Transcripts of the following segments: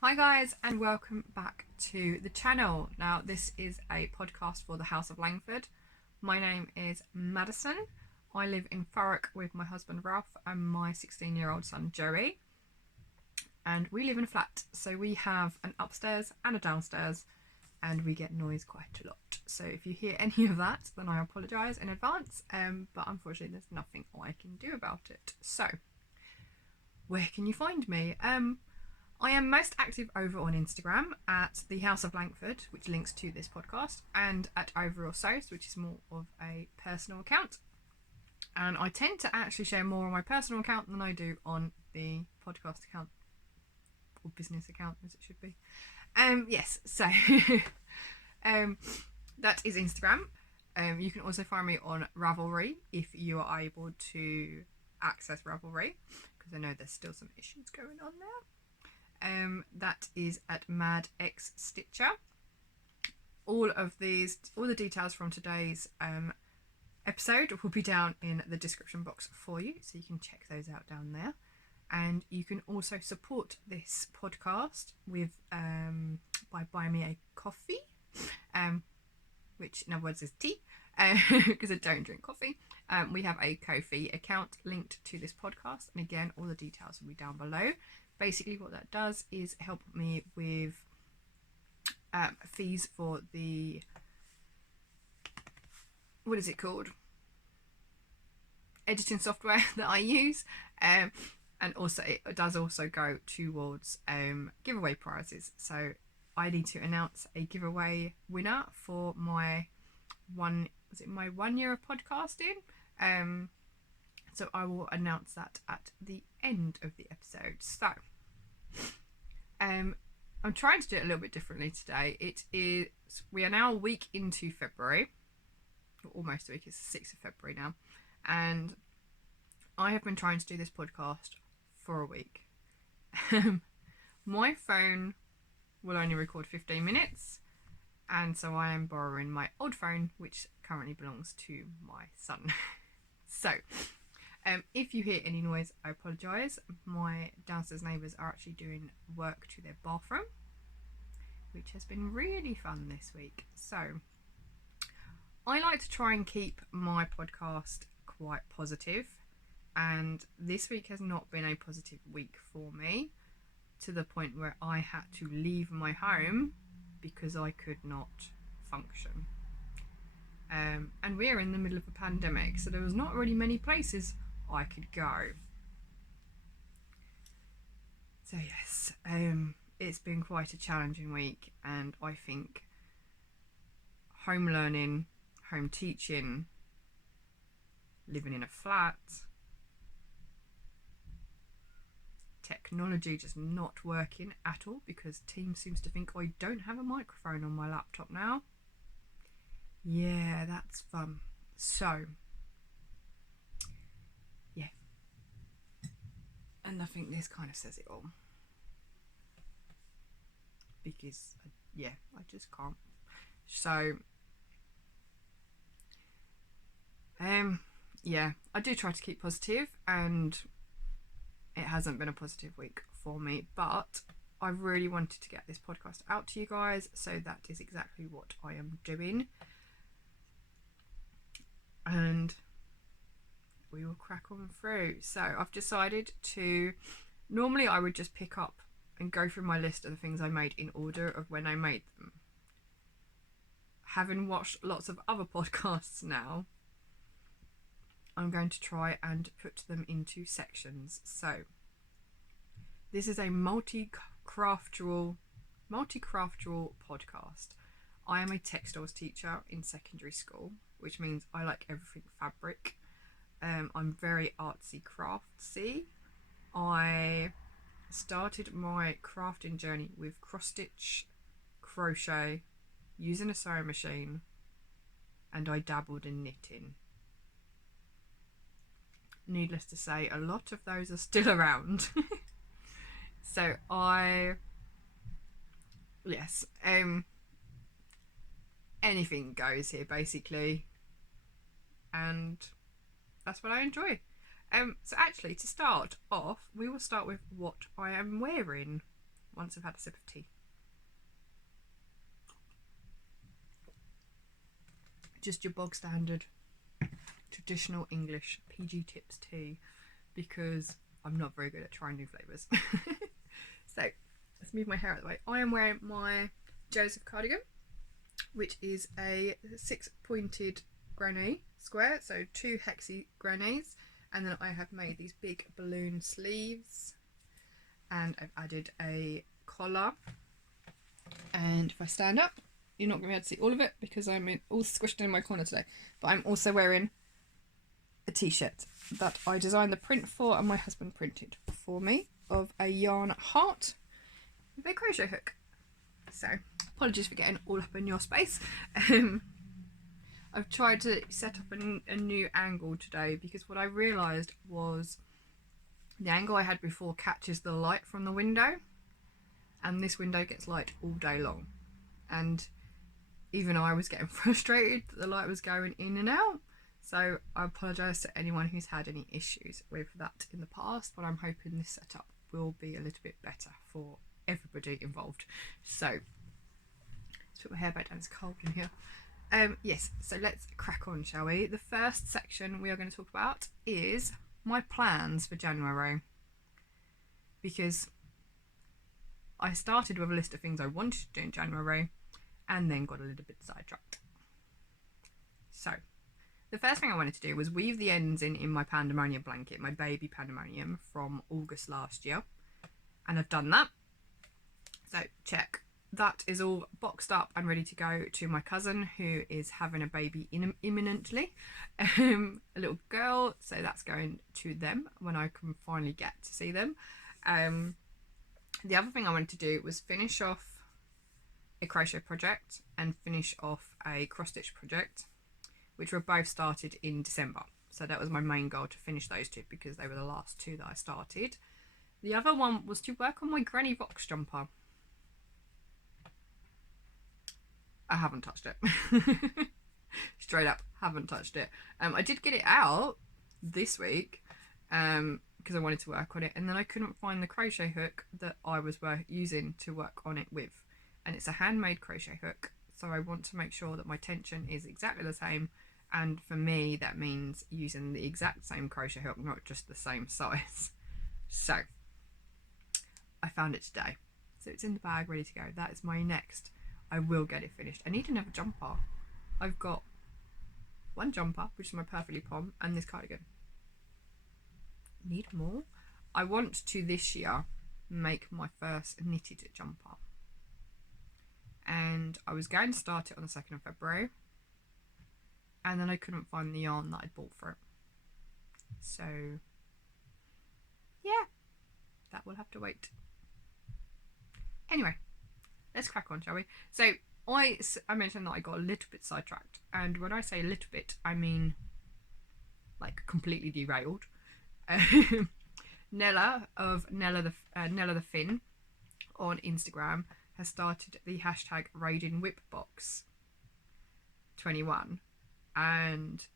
Hi guys, and welcome back to the channel. Now this is a podcast for the House of Langford. My name is Madison. I live in Thurrock with my husband Ralph and my 16-year-old son Joey, and we live in a flat, so we have an upstairs and a downstairs, and we get noise quite a lot. So if you hear any of that, then I apologise in advance, but unfortunately there's nothing I can do about it. So where can you find me? I am most active over on Instagram at the House of Langford, which links to this podcast, and at Overall Sauce, which is more of a personal account. And I tend to actually share more on my personal account than I do on the podcast account, or business account as it should be. Yes, so that is Instagram. You can also find me on Ravelry if you are able to access Ravelry, because I know there's still some issues going on there. That is at MadXStitcher. All the details from today's episode will be down in the description box for you, so you can check those out down there. And you can also support this podcast with by buying me a coffee, which in other words is tea, because I don't drink coffee. We have a Ko-fi account linked to this podcast, and again, all the details will be down below. Basically what that does is help me with fees for the, what is it called, editing software that I use, and also it does also go towards giveaway prizes. So I need to announce a giveaway winner for my 1 year of podcasting. So I will announce that at the end of the episode. So I'm trying to do it a little bit differently today. We are now a week into February, or almost a week. It's the 6th of February now, and I have been trying to do this podcast for a week. My phone will only record 15 minutes, and so I am borrowing my old phone, which currently belongs to my son. So if you hear any noise, I apologise. My downstairs neighbours are actually doing work to their bathroom, which has been really fun this week. So I like to try and keep my podcast quite positive, and this week has not been a positive week for me, to the point where I had to leave my home because I could not function. And we're in the middle of a pandemic, so there was not really many places I could go. So yes, it's been quite a challenging week, and I think home learning, home teaching, living in a flat, technology just not working at all because Teams seems to think I don't have a microphone on my laptop now. Yeah, that's fun. So yeah, and I think this kind of says it all, because I just can't. So yeah, I do try to keep positive, and it hasn't been a positive week for me, but I really wanted to get this podcast out to you guys, so that is exactly what I am doing. And we will crack on through. So I've decided to, normally I would just pick up and go through my list of the things I made in order of when I made them. Having watched lots of other podcasts now, I'm going to try and put them into sections. So this is a multi-craftual podcast. I am a textiles teacher in secondary school, which means I like everything fabric. I'm very artsy craftsy. I started my crafting journey with cross stitch, crochet, using a sewing machine, and I dabbled in knitting. Needless to say, a lot of those are still around. So anything goes here basically, and that's what I enjoy. So actually, to start off, we will start with what I am wearing. once I've had a sip of tea. Just your bog standard traditional English PG Tips tea, because I'm not very good at trying new flavours. So let's move my hair out of the way. I am wearing my Joseph cardigan, which is a 6-pointed granny square, so 2 hexy grannies, and then I have made these big balloon sleeves, and I've added a collar. And if I stand up, you're not going to be able to see all of it because I'm all squished in my corner today. But I'm also wearing a t-shirt that I designed the print for, and my husband printed for me, of a yarn heart with a crochet hook. So apologies for getting all up in your space. I've tried to set up a new angle today, because what I realised was the angle I had before catches the light from the window, and this window gets light all day long, and even I was getting frustrated that the light was going in and out. So I apologise to anyone who's had any issues with that in the past, but I'm hoping this setup will be a little bit better for everybody involved. So let's put my hair back down, it's cold in here. Yes, so let's crack on, shall we? The first section we are going to talk about is my plans for January, because I started with a list of things I wanted to do in January and then got a little bit sidetracked. So the first thing I wanted to do was weave the ends in my Pandemonium blanket, my baby Pandemonium from August last year, and I've done that. So check. That is all boxed up and ready to go to my cousin, who is having a baby imminently, a little girl, so that's going to them when I can finally get to see them. The other thing I wanted to do was finish off a crochet project and finish off a cross stitch project, which were both started in December. So that was my main goal, to finish those two, because they were the last two that I started. The other one was to work on my Granny Vox jumper. I haven't touched it. Straight up, haven't touched it. I did get it out this week because I wanted to work on it, and then I couldn't find the crochet hook that I was using to work on it with. And it's a handmade crochet hook, so I want to make sure that my tension is exactly the same, and for me that means using the exact same crochet hook, not just the same size. So I found it today, so it's in the bag ready to go. That is my next. I will get it finished. I need another jumper. I've got one jumper, which is my Perfectly Pom, and this cardigan. Need more. I want to this year make my first knitted jumper, and I was going to start it on the 2nd of February, and then I couldn't find the yarn that I'd bought for it. So yeah, that will have to wait. Anyway, let's crack on, shall we? So I mentioned that I got a little bit sidetracked, and when I say a little bit, I mean like completely derailed. Nella the Fin on Instagram has started the hashtag Raiding WIP Box 21, and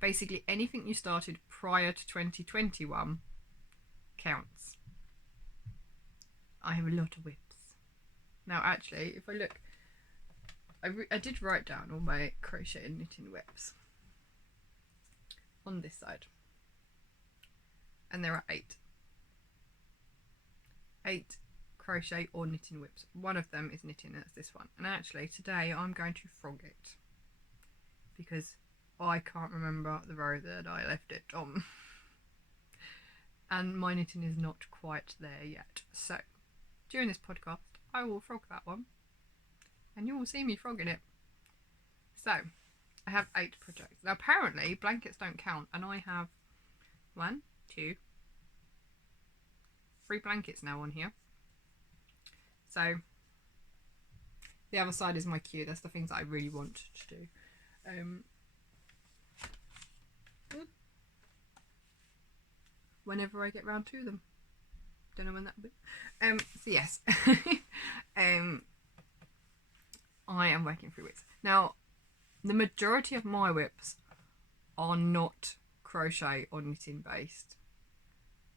basically anything you started prior to 2021 counts. I have a lot of WIPs. Now actually, if I look, I did write down all my crochet and knitting WIPs on this side, and there are 8 crochet or knitting WIPs. One of them is knitting, and it's this one. And actually today I'm going to frog it, because I can't remember the row that I left it on. And my knitting is not quite there yet. So during this podcast I will frog that one, and you will see me frogging it. So I have 8 projects. Now apparently blankets don't count, and I have 1, 2, 3 blankets now on here. So the other side is my queue. That's the things that I really want to do. Whenever I get round to them. Don't know when that will be. So yes. I am working through WIPs. Now, the majority of my WIPs are not crochet or knitting based.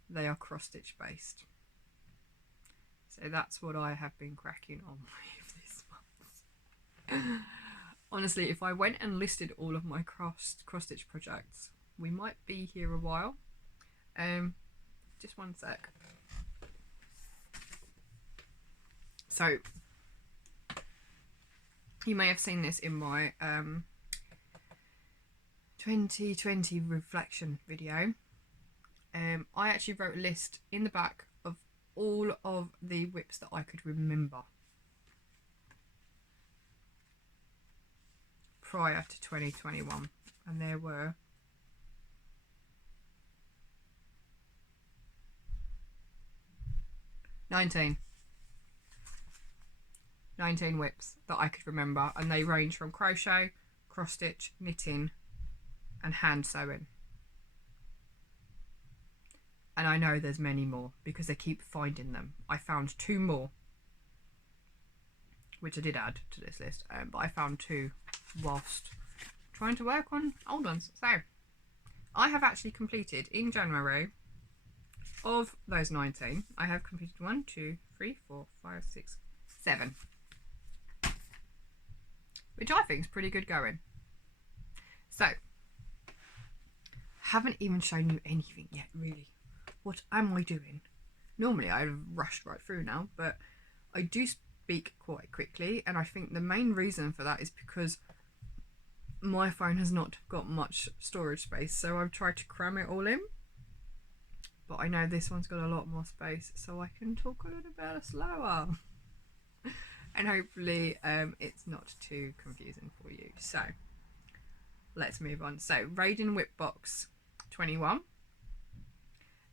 They are cross stitch based. So that's what I have been cracking on with this month. Honestly, if I went and listed all of my cross stitch projects, we might be here a while. Just one sec. So you may have seen this in my 2020 reflection video. I actually wrote a list in the back of all of the WIPs that I could remember prior to 2021, and there were 19 WIPs that I could remember, and they range from crochet, cross stitch, knitting and hand sewing. And I know there's many more because I keep finding them. I found 2 more, which I did add to this list, but I found 2 whilst trying to work on old ones. So I have actually completed in January, of those 19, I have completed 1, 2, 3, 4, 5, 6, 7, which I think is pretty good going. So haven't even shown you anything yet, really. What am I doing? Normally I've rushed right through now, but I do speak quite quickly, and I think the main reason for that is because my phone has not got much storage space, so I've tried to cram it all in. But I know this one's got a lot more space, so I can talk a little bit slower. And hopefully it's not too confusing for you. So let's move on. So Raiden WIP box 21.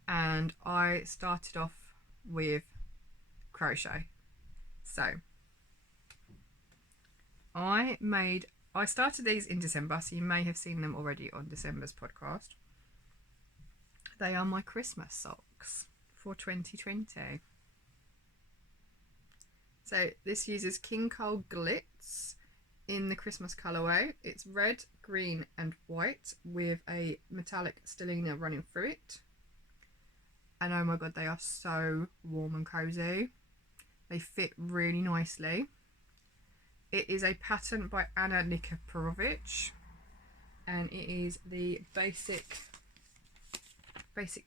And I started off with crochet. So I started these in December, so you may have seen them already on December's podcast. They are my Christmas socks for 2020. So this uses King Cole Glitz in the Christmas colourway. It's red, green and white with a metallic stellina running through it. And oh my god, they are so warm and cozy. They fit really nicely. It is a pattern by Anna Nikiforovich, and it is the basic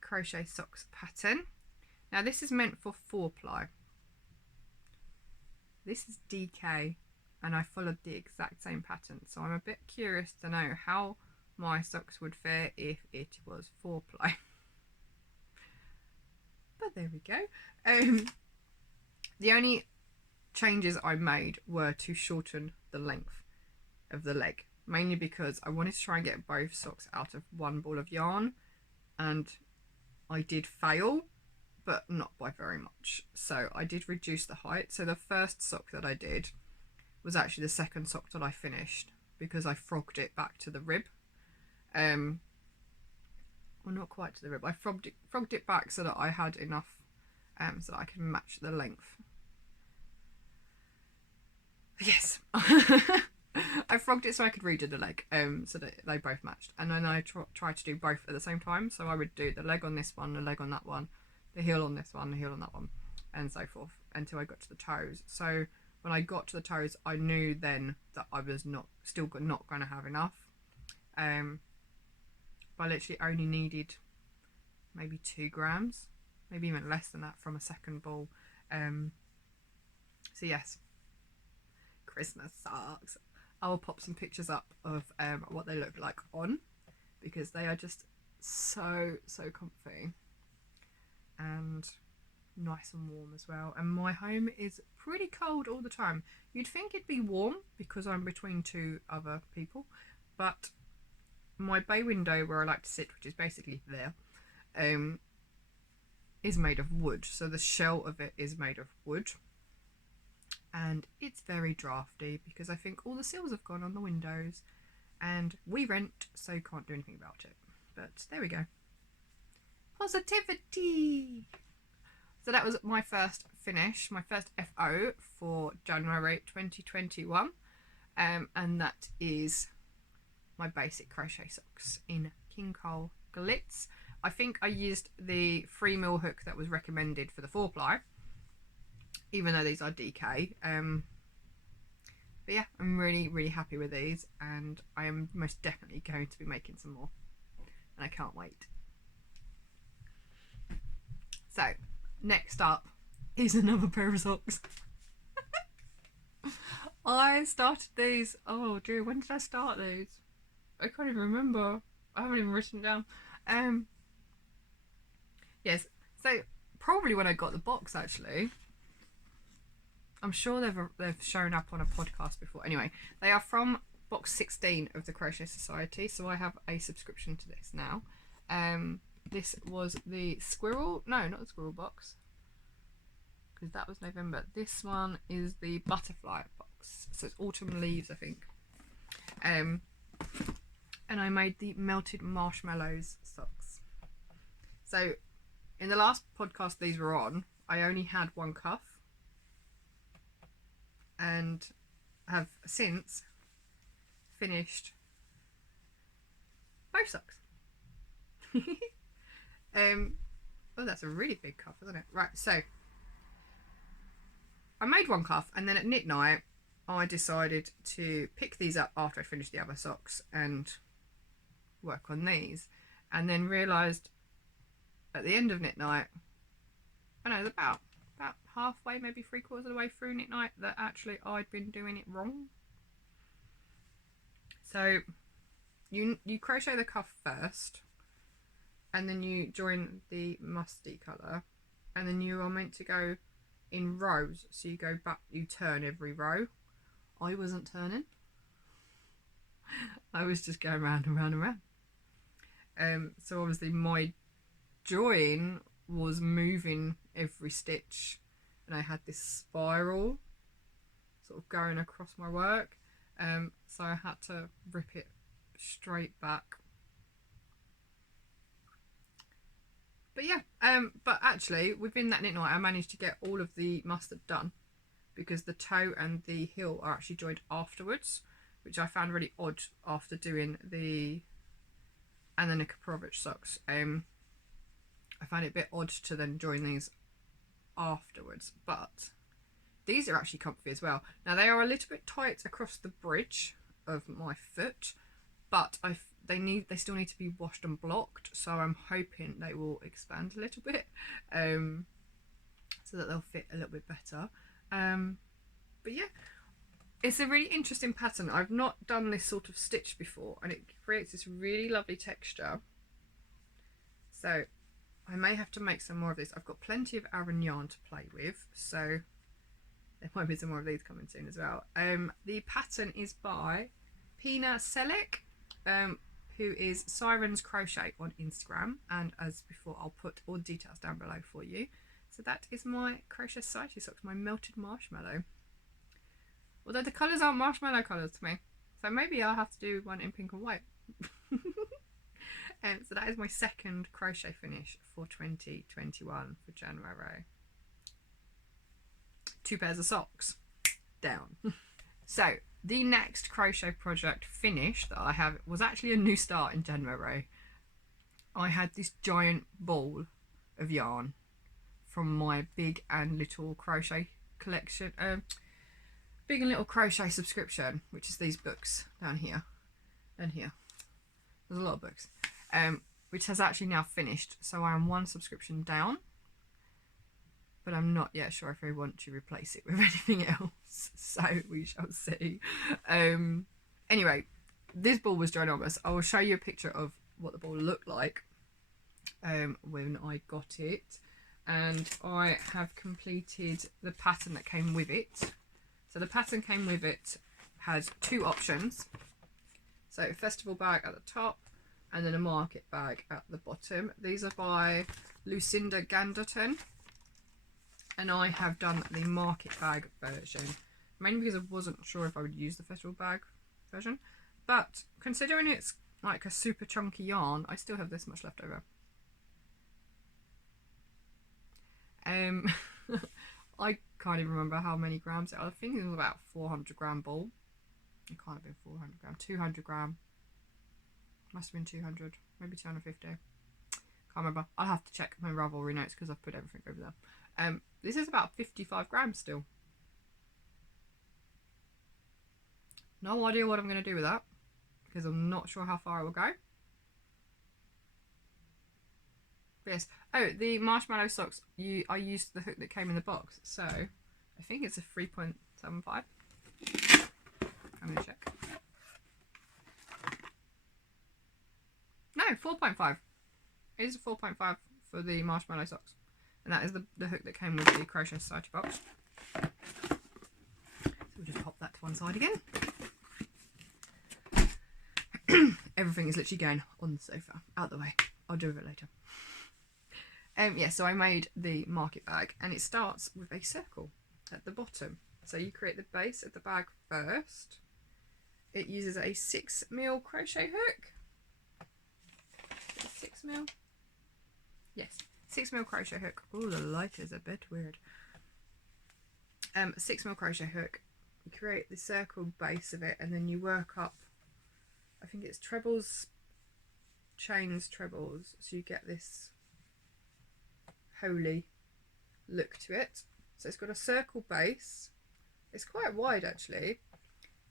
crochet socks pattern. Now this is meant for 4-ply. This is DK, and I followed the exact same pattern, so I'm a bit curious to know how my socks would fare if it was 4-ply. But there we go. The only changes I made were to shorten the length of the leg, mainly because I wanted to try and get both socks out of one ball of yarn, and I did fail, but not by very much. So I did reduce the height. So the first sock that I did was actually the second sock that I finished, because I frogged it back to the rib. Well, not quite to the rib. I frogged it back so that I had enough so that I can match the length. Yes. I frogged it so I could redo the leg, so that they both matched. And then I tried to do both at the same time. So I would do the leg on this one, the leg on that one, the heel on this one, the heel on that one, and so forth until I got to the toes. So when I got to the toes, I knew then that I was not going to have enough. I literally only needed maybe 2 grams, maybe even less than that from a second ball. So yes, Christmas socks. I will pop some pictures up of what they look like on, because they are just so comfy and nice and warm as well. And my home is pretty cold all the time. You'd think it'd be warm because I'm between 2 other people, but my bay window where I like to sit, which is basically there, is made of wood. So the shell of it is made of wood, and it's very drafty because I think all the sills have gone on the windows, and we rent, so can't do anything about it. But there we go. Positivity! So that was my first finish, my first FO for January 2021, and that is my basic crochet socks in King Cole Glitz. I think I used the 3mm hook that was recommended for the 4-ply, even though these are DK. But yeah, I'm really happy with these, and I am most definitely going to be making some more, and I can't wait. So next up is another pair of socks. I started these, oh dear, when did I start these? I can't even remember. I haven't even written them down. Yes, so probably when I got the box, actually. I'm sure they've shown up on a podcast before. Anyway, they are from box 16 of the Crochet Society, so I have a subscription to this now. This was the squirrel, no, not the squirrel box, because that was November. This one is the butterfly box, so it's autumn leaves, I think. And I made the melted marshmallows socks. So in the last podcast these were on, I only had one cuff, and have since finished both socks. Oh, that's a really big cuff, isn't it? Right, so I made one cuff, and then at knit night I decided to pick these up after I finished the other socks and work on these, and then realised at the end of knit night, I know, about halfway, maybe 3/4 of the way through knit night, that actually I'd been doing it wrong. So you crochet the cuff first, and then you join the musty colour, and then you are meant to go in rows, so you go back, you turn every row. I wasn't turning. I was just going round and round and round. So obviously my join was moving every stitch, and I had this spiral sort of going across my work, so I had to rip it straight back. But yeah, but actually within that knit night I managed to get all of the mustard done, because the toe and the heel are actually joined afterwards, which I found really odd after doing the Anna Kaporovich socks. I find it a bit odd to then join these afterwards, but these are actually comfy as well. Now they are a little bit tight across the bridge of my foot, but they still need to be washed and blocked, so I'm hoping they will expand a little bit, so that they'll fit a little bit better. But yeah, it's a really interesting pattern. I've not done this sort of stitch before, and it creates this really lovely texture. So I may have to make some more of this. I've got plenty of Aran yarn to play with, so there might be some more of these coming soon as well. The pattern is by Pina Selek, who is Sirens Crochet on Instagram, and as before I'll put all the details down below for you. So that is my Crochet Society socks, my melted marshmallow. Although the colours aren't marshmallow colours to me, so maybe I'll have to do one in pink and white. So that is my second crochet finish for 2021 for January. 2 pairs of socks down. So the next crochet project finish that I have was actually a new start in January. I had this giant ball of yarn from my Big and Little Crochet collection, Big and Little Crochet subscription, which is these books down here and here. There's a lot of books, which has actually now finished, so I am one subscription down, but I'm not yet sure if I want to replace it with anything else, so we shall see. Anyway, this ball was ginormous. I will show you a picture of what the ball looked like when I got it, and I have completed the pattern that came with it. So the pattern came with it has 2 options. So a festival bag at the top, and then a market bag at the bottom. These are by Lucinda Ganderton, and I have done the market bag version, mainly because I wasn't sure if I would use the festival bag version, but considering it's like a super chunky yarn, I still have this much left over. I can't even remember how many grams it was. I think it was about 400 gram ball. It can't have been 400 gram, 200 gram. Must have been 200, maybe 250. Can't remember. I'll have to check my Ravelry notes because I've put everything over there. This is about 55 grams still. No idea what I'm going to do with that because I'm not sure how far it will go. But yes. Oh, the marshmallow socks, I used the hook that came in the box. So I think it's a 3.75. I'm going to check. No, 4.5. It is a 4.5 for the marshmallow socks. And that is the hook that came with the Crochet Society box. So we'll just pop that to one side again. Everything is literally going on the sofa. Out the way. I'll do it later. Yeah, so I made the market bag and it starts with a circle at the bottom. So you create the base of the bag first. It uses a 6mm crochet hook. 6mm? Yes, 6mm crochet hook. Oh, the light is a bit weird. 6mm crochet hook. You create the circle base of it and then you work up, I think it's trebles, chains, trebles. So you get this holy look to it. So it's got a circle base. It's quite wide actually.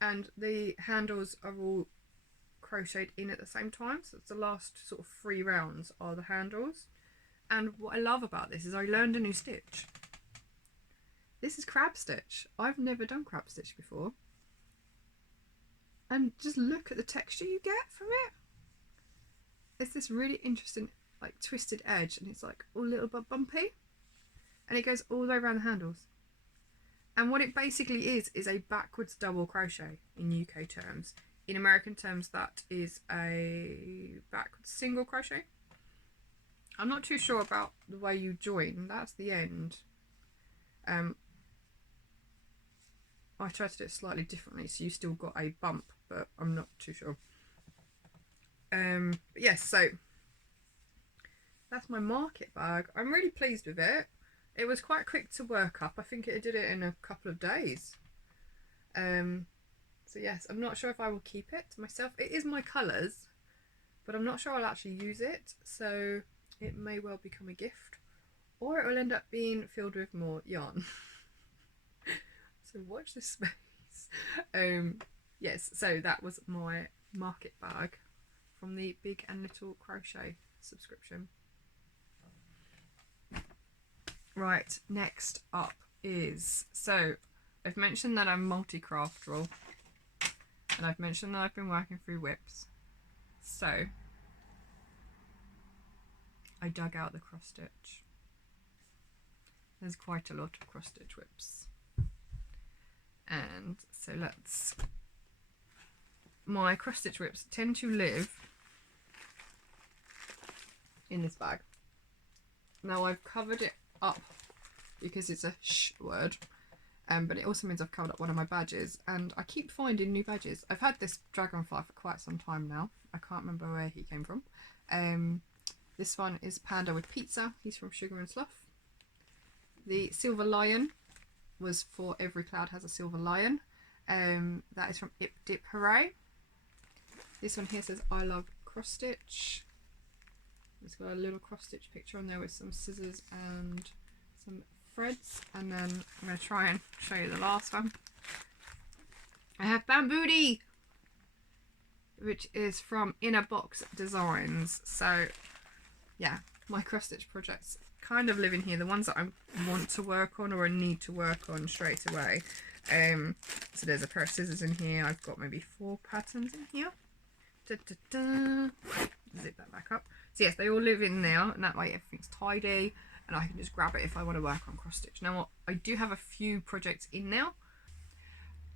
And the handles are all crocheted in at the same time. So it's the last sort of 3 rounds are the handles. And what I love about this is I learned a new stitch. This is crab stitch. I've never done crab stitch before. And just look at the texture you get from it. It's this really interesting like twisted edge and it's like all a little bit bumpy. And it goes all the way around the handles. And what it basically is a backwards double crochet in UK terms. In American terms, that is a backwards single crochet. I'm not too sure about the way you join. That's the end. I tried to do it slightly differently, so you still got a bump, but I'm not too sure. But yes, so that's my market bag. I'm really pleased with it. It was quite quick to work up. I think it did it in a couple of days. So yes, I'm not sure if I will keep it myself. It is my colours, but I'm not sure I'll actually use it. So it may well become a gift, or it will end up being filled with more yarn. So watch this space. Yes, so that was my market bag from the Big and Little Crochet subscription. Right, next up is, so I've mentioned that I'm multi-crafterall and I've mentioned that I've been working through WIPs. So I dug out the cross stitch. There's quite a lot of cross stitch WIPs. And so my cross stitch WIPs tend to live in this bag. Now I've covered it up because it's a sh word, but it also means I've covered up one of my badges, and I keep finding new badges. I've had this dragonfly for quite some time now. I can't remember where he came from. This one is Panda with Pizza. He's from Sugar and Slough. The silver lion was for Every Cloud Has a Silver Lion. That is from Ip Dip Hooray. This one here says I love cross stitch. It's got a little cross stitch picture on there with some scissors and some threads. And then I'm going to try and show you the last one. I have Bamboody, which is from Inner Box Designs. So yeah, my cross stitch projects kind of live in here. The ones that I want to work on or I need to work on straight away. So there's a pair of scissors in here. I've got maybe 4 patterns in here. Zip that back up. So yes, they all live in there, and that way everything's tidy and I can just grab it if I want to work on cross stitch. Now I do have a few projects in now.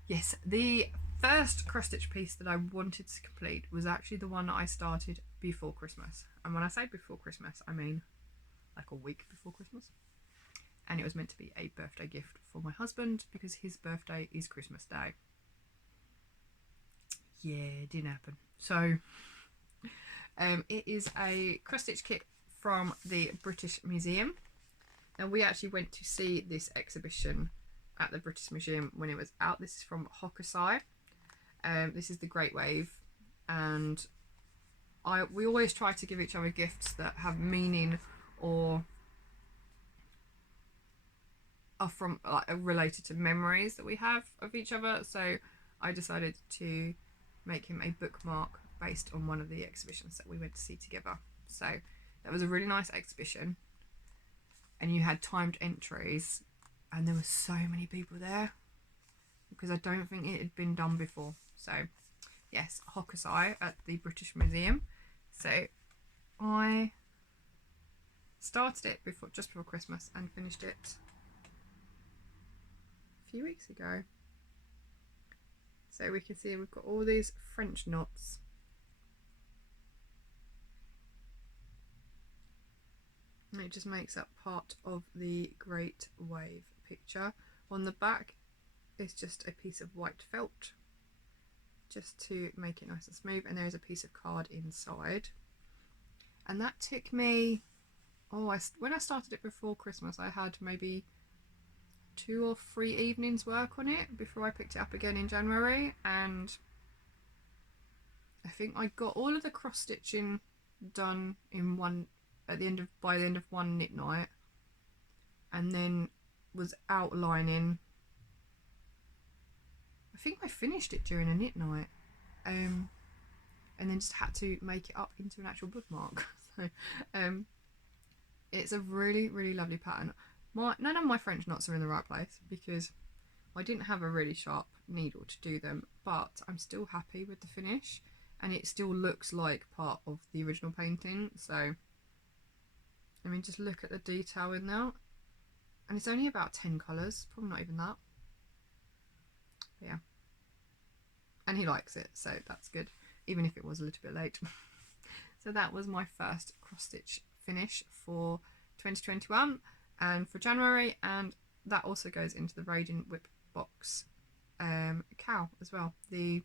Yes, the first cross stitch piece that I wanted to complete was actually the one that I started before Christmas. And when I say before Christmas, I mean like a week before Christmas. And it was meant to be a birthday gift for my husband because his birthday is Christmas Day. Yeah, it didn't happen. So it is a cross stitch kit from the British Museum. And we actually went to see this exhibition at the British Museum when it was out. This is from Hokusai. This is the Great Wave, and we always try to give each other gifts that have meaning or are from like related to memories that we have of each other. So I decided to make him a bookmark based on one of the exhibitions that we went to see together. So that was a really nice exhibition, and you had timed entries, and there were so many people there because I don't think it had been done before. So yes, Hokusai at the British Museum. So I started it just before Christmas and finished it a few weeks ago. So we can see we've got all these French knots. And it just makes up part of the Great Wave picture. On the back is just a piece of white felt, just to make it nice and smooth, and there's a piece of card inside. And that took me, when I started it before Christmas, I had maybe 2 or 3 evenings work on it before I picked it up again in January, and I think I got all of the cross stitching done in by the end of one knit night, and then was outlining. I think I finished it during a knit night, and then just had to make it up into an actual bookmark. So it's a really, really lovely pattern. None of my French knots are in the right place because I didn't have a really sharp needle to do them, but I'm still happy with the finish, and it still looks like part of the original painting. So I mean, just look at the detail in there, and it's only about 10 colours, probably not even that. But yeah, and he likes it, so that's good, even if it was a little bit late. So that was my first cross stitch finish for 2021 and for January, and that also goes into the Radiant WIP box cow as well, the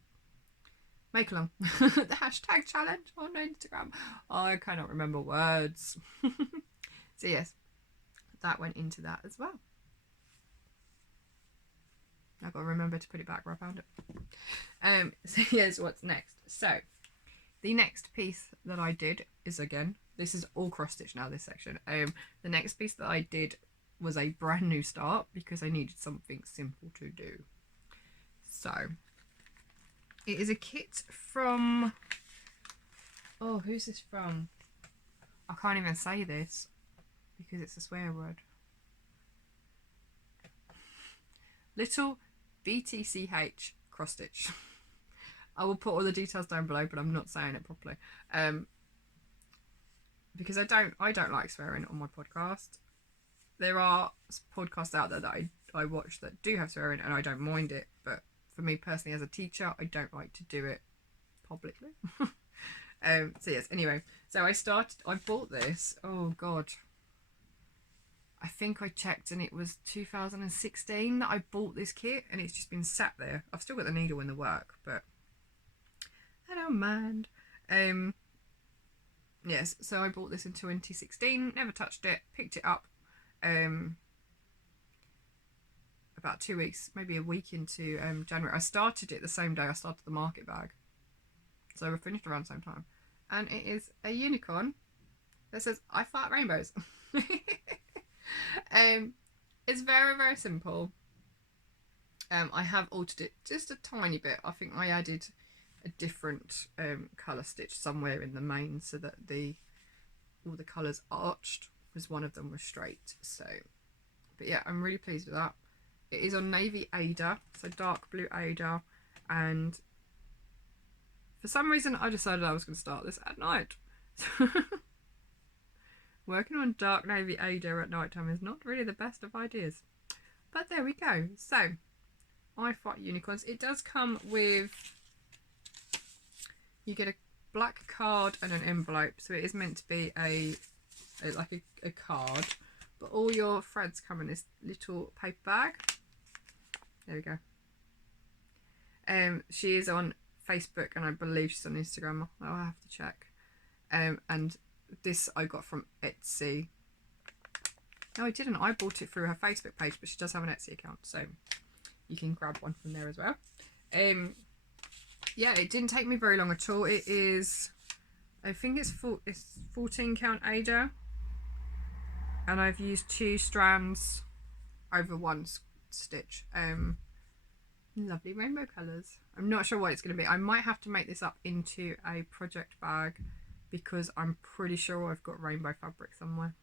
make along the hashtag challenge on Instagram. I cannot remember words. So yes, that went into that as well. I've got to remember to put it back where I found it. So here's what's next. So the next piece that I did is, again, this is all cross stitch now, this section. The next piece that I did was a brand new start because I needed something simple to do. So it is a kit from, oh, who's this from? I can't even say this because it's a swear word. Little BTCH cross stitch. I will put all the details down below, but I'm not saying it properly. Because I don't like swearing on my podcast. There are podcasts out there that I watch that do have swearing, and I don't mind it, but for me personally as a teacher, I don't like to do it publicly. So yes, anyway, so I bought this, oh god, I think I checked and it was 2016 that I bought this kit, and it's just been sat there. I've still got the needle in the work, but I don't mind. Yes, so I bought this in 2016, never touched it, picked it up about 2 weeks, maybe a week into January. I started it the same day I started the market bag, so we finished around the same time, and it is a unicorn that says I fart rainbows. It's very, very simple. I have altered it just a tiny bit. I think I added a different colour stitch somewhere in the main so that all the colours arched, because one of them was straight. So, but yeah, I'm really pleased with that. It is on navy Ada, so dark blue Ada, and for some reason I decided I was going to start this at night. Working on dark navy Ada at night time is not really the best of ideas, but there we go. So I Fight Unicorns. It does come with, you get a black card and an envelope, so it is meant to be a card, but all your threads come in this little paper bag. There we go. She is on Facebook, and I believe she's on Instagram. I'll have to check. And this I got from Etsy. No, I didn't. I bought it through her Facebook page, but she does have an Etsy account, so you can grab one from there as well. Yeah, it didn't take me very long at all. It is I think it's 14 count Ada, and I've used 2 strands over 1 stitch. Lovely rainbow colours. I'm not sure what it's going to be. I might have to make this up into a project bag because I'm pretty sure I've got rainbow fabric somewhere.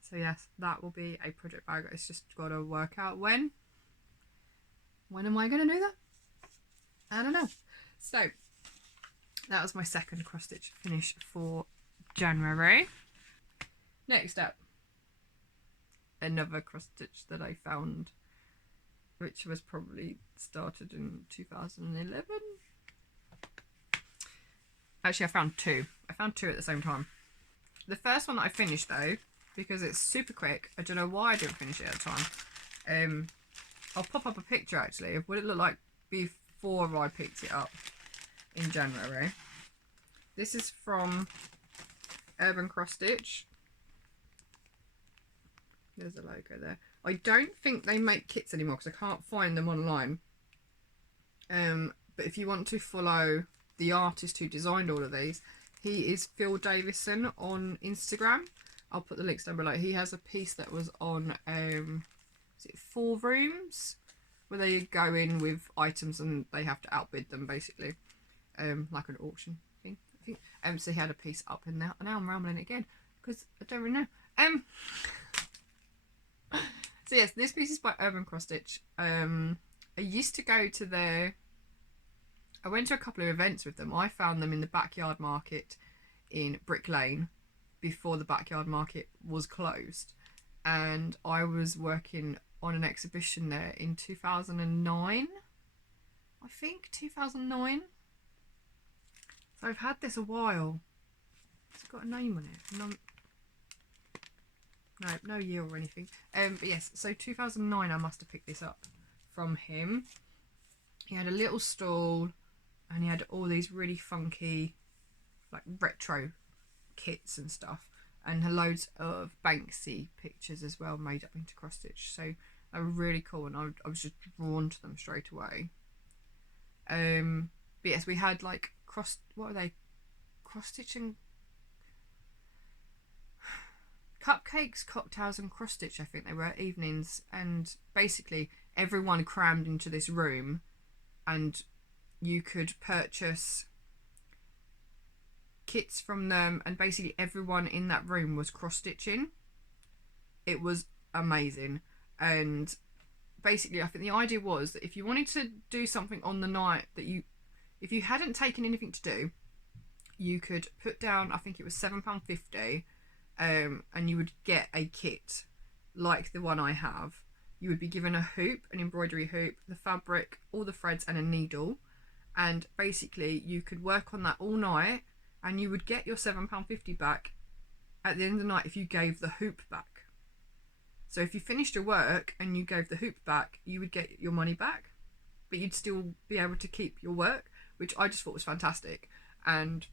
So yes, that will be a project bag. It's just got to work out when. When am I going to do that? I don't know. So that was my second cross stitch finish for January. Next up, another cross stitch that I found, which was probably started in 2011. Actually, I found 2. I found 2 at the same time. The first one that I finished though, because it's super quick, I don't know why I didn't finish it at the time. I'll pop up a picture actually of what it looked like before I picked it up in January. This is from Urban Cross Stitch. There's a logo there. I don't think they make kits anymore because I can't find them online. But if you want to follow the artist who designed all of these, he is Phil Davison on Instagram. I'll put the links down below. He has a piece that was on is it 4 Rooms, where they go in with items and they have to outbid them basically, like an auction thing, I think. So he had a piece up in there. Now I'm rambling again because I don't really know. So yes, this piece is by Urban Cross Stitch. I used to go to their... I went to a couple of events with them. I found them in the backyard market in Brick Lane before the backyard market was closed. And I was working on an exhibition there in 2009. I think 2009. So I've had this a while. It's got a name on it. No year or anything. But yes, so 2009 I must have picked this up from him. He had a little stall and he had all these really funky like retro kits and stuff, and loads of Banksy pictures as well made up into cross stitch. So they were really cool and I was just drawn to them straight away. But yes, we had like cross stitching cupcakes, cocktails and cross stitch, I think they were, evenings, and basically everyone crammed into this room and you could purchase kits from them, and basically everyone in that room was cross stitching. It was amazing. And basically I think the idea was that if you wanted to do something on the night that if you hadn't taken anything to do, you could put down, I think it was £7.50, and you would get a kit like the one I have. You would be given a hoop, an embroidery hoop, the fabric, all the threads and a needle, and basically you could work on that all night and you would get your £7.50 back at the end of the night if you gave the hoop back. So if you finished your work and you gave the hoop back, you would get your money back, but you'd still be able to keep your work, which I just thought was fantastic. And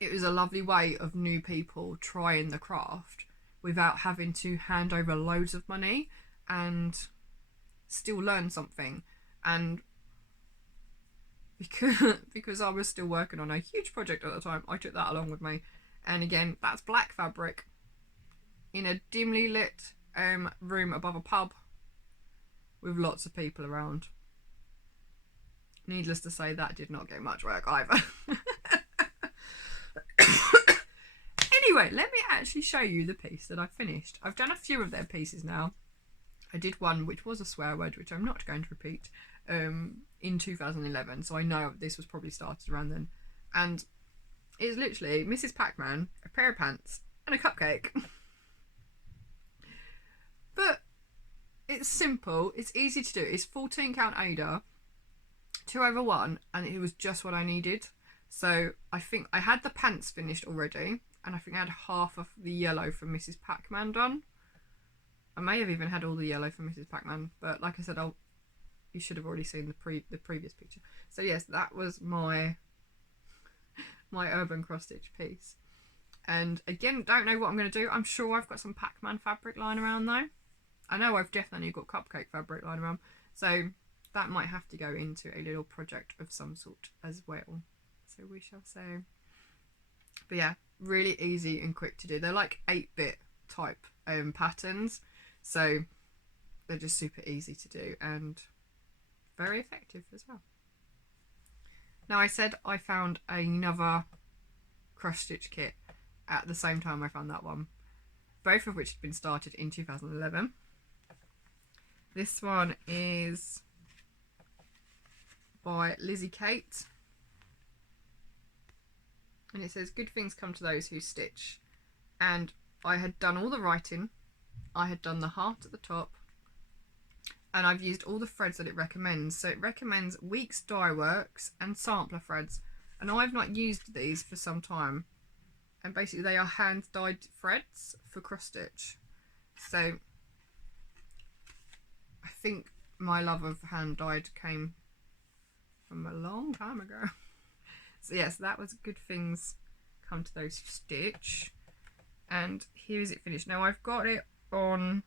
it was a lovely way of new people trying the craft without having to hand over loads of money and still learn something. And because I was still working on a huge project at the time, I took that along with me. And again, that's black fabric in a dimly lit room above a pub with lots of people around. Needless to say, that did not get much work either. Anyway, let me actually show you the piece that I finished. I've done a few of their pieces now. I did one which was a swear word, which I'm not going to repeat, in 2011, so I know this was probably started around then. And it's literally Mrs. Pac-Man, a pair of pants and a cupcake. But it's simple, it's easy to do. It's 14 count Ada, 2/1, and it was just what I needed. So I think I had the pants finished already, and I think I had half of the yellow from Mrs. Pac-Man done. I may have even had all the yellow from Mrs. Pac-Man, but like I said, you should have already seen the previous picture. So yes, that was my Urban Cross Stitch piece. And again, don't know what I'm going to do. I'm sure I've got some Pac-Man fabric lying around though. I know I've definitely got cupcake fabric lying around, so that might have to go into a little project of some sort as well. So we shall see. But yeah, really easy and quick to do. They're like 8-bit type patterns, so they're just super easy to do and very effective as well. Now, I said I found another cross stitch kit at the same time I found that one, both of which had been started in 2011. This one is by Lizzie Kate, and it says, "Good things come to those who stitch." And I had done all the writing, I had done the heart at the top, and I've used all the threads that it recommends. So it recommends Weeks Dye Works and sampler threads, and I've not used these for some time, and basically they are hand dyed threads for cross stitch. So I think my love of hand dyed came from a long time ago. So yes, that was Good Things Come to Those Who Stitch. And here is it finished. Now I've got it on,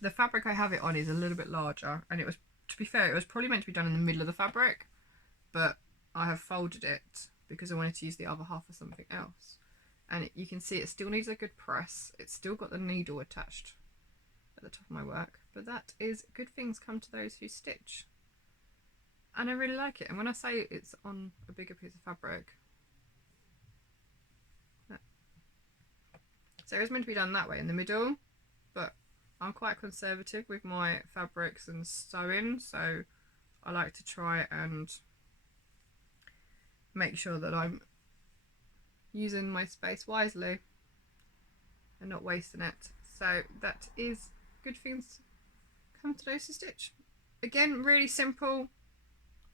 the fabric I have it on is a little bit larger, and it was, to be fair, it was probably meant to be done in the middle of the fabric, but I have folded it because I wanted to use the other half for something else. And you can see it still needs a good press. It's still got the needle attached at the top of my work, but that is Good Things Come to Those Who Stitch. And I really like it. And when I say it's on a bigger piece of fabric, so it was meant to be done that way in the middle, but I'm quite conservative with my fabrics and sewing, so I like to try and make sure that I'm using my space wisely and not wasting it. So that is Good Things Come to Those Who Stitch. Again, really simple.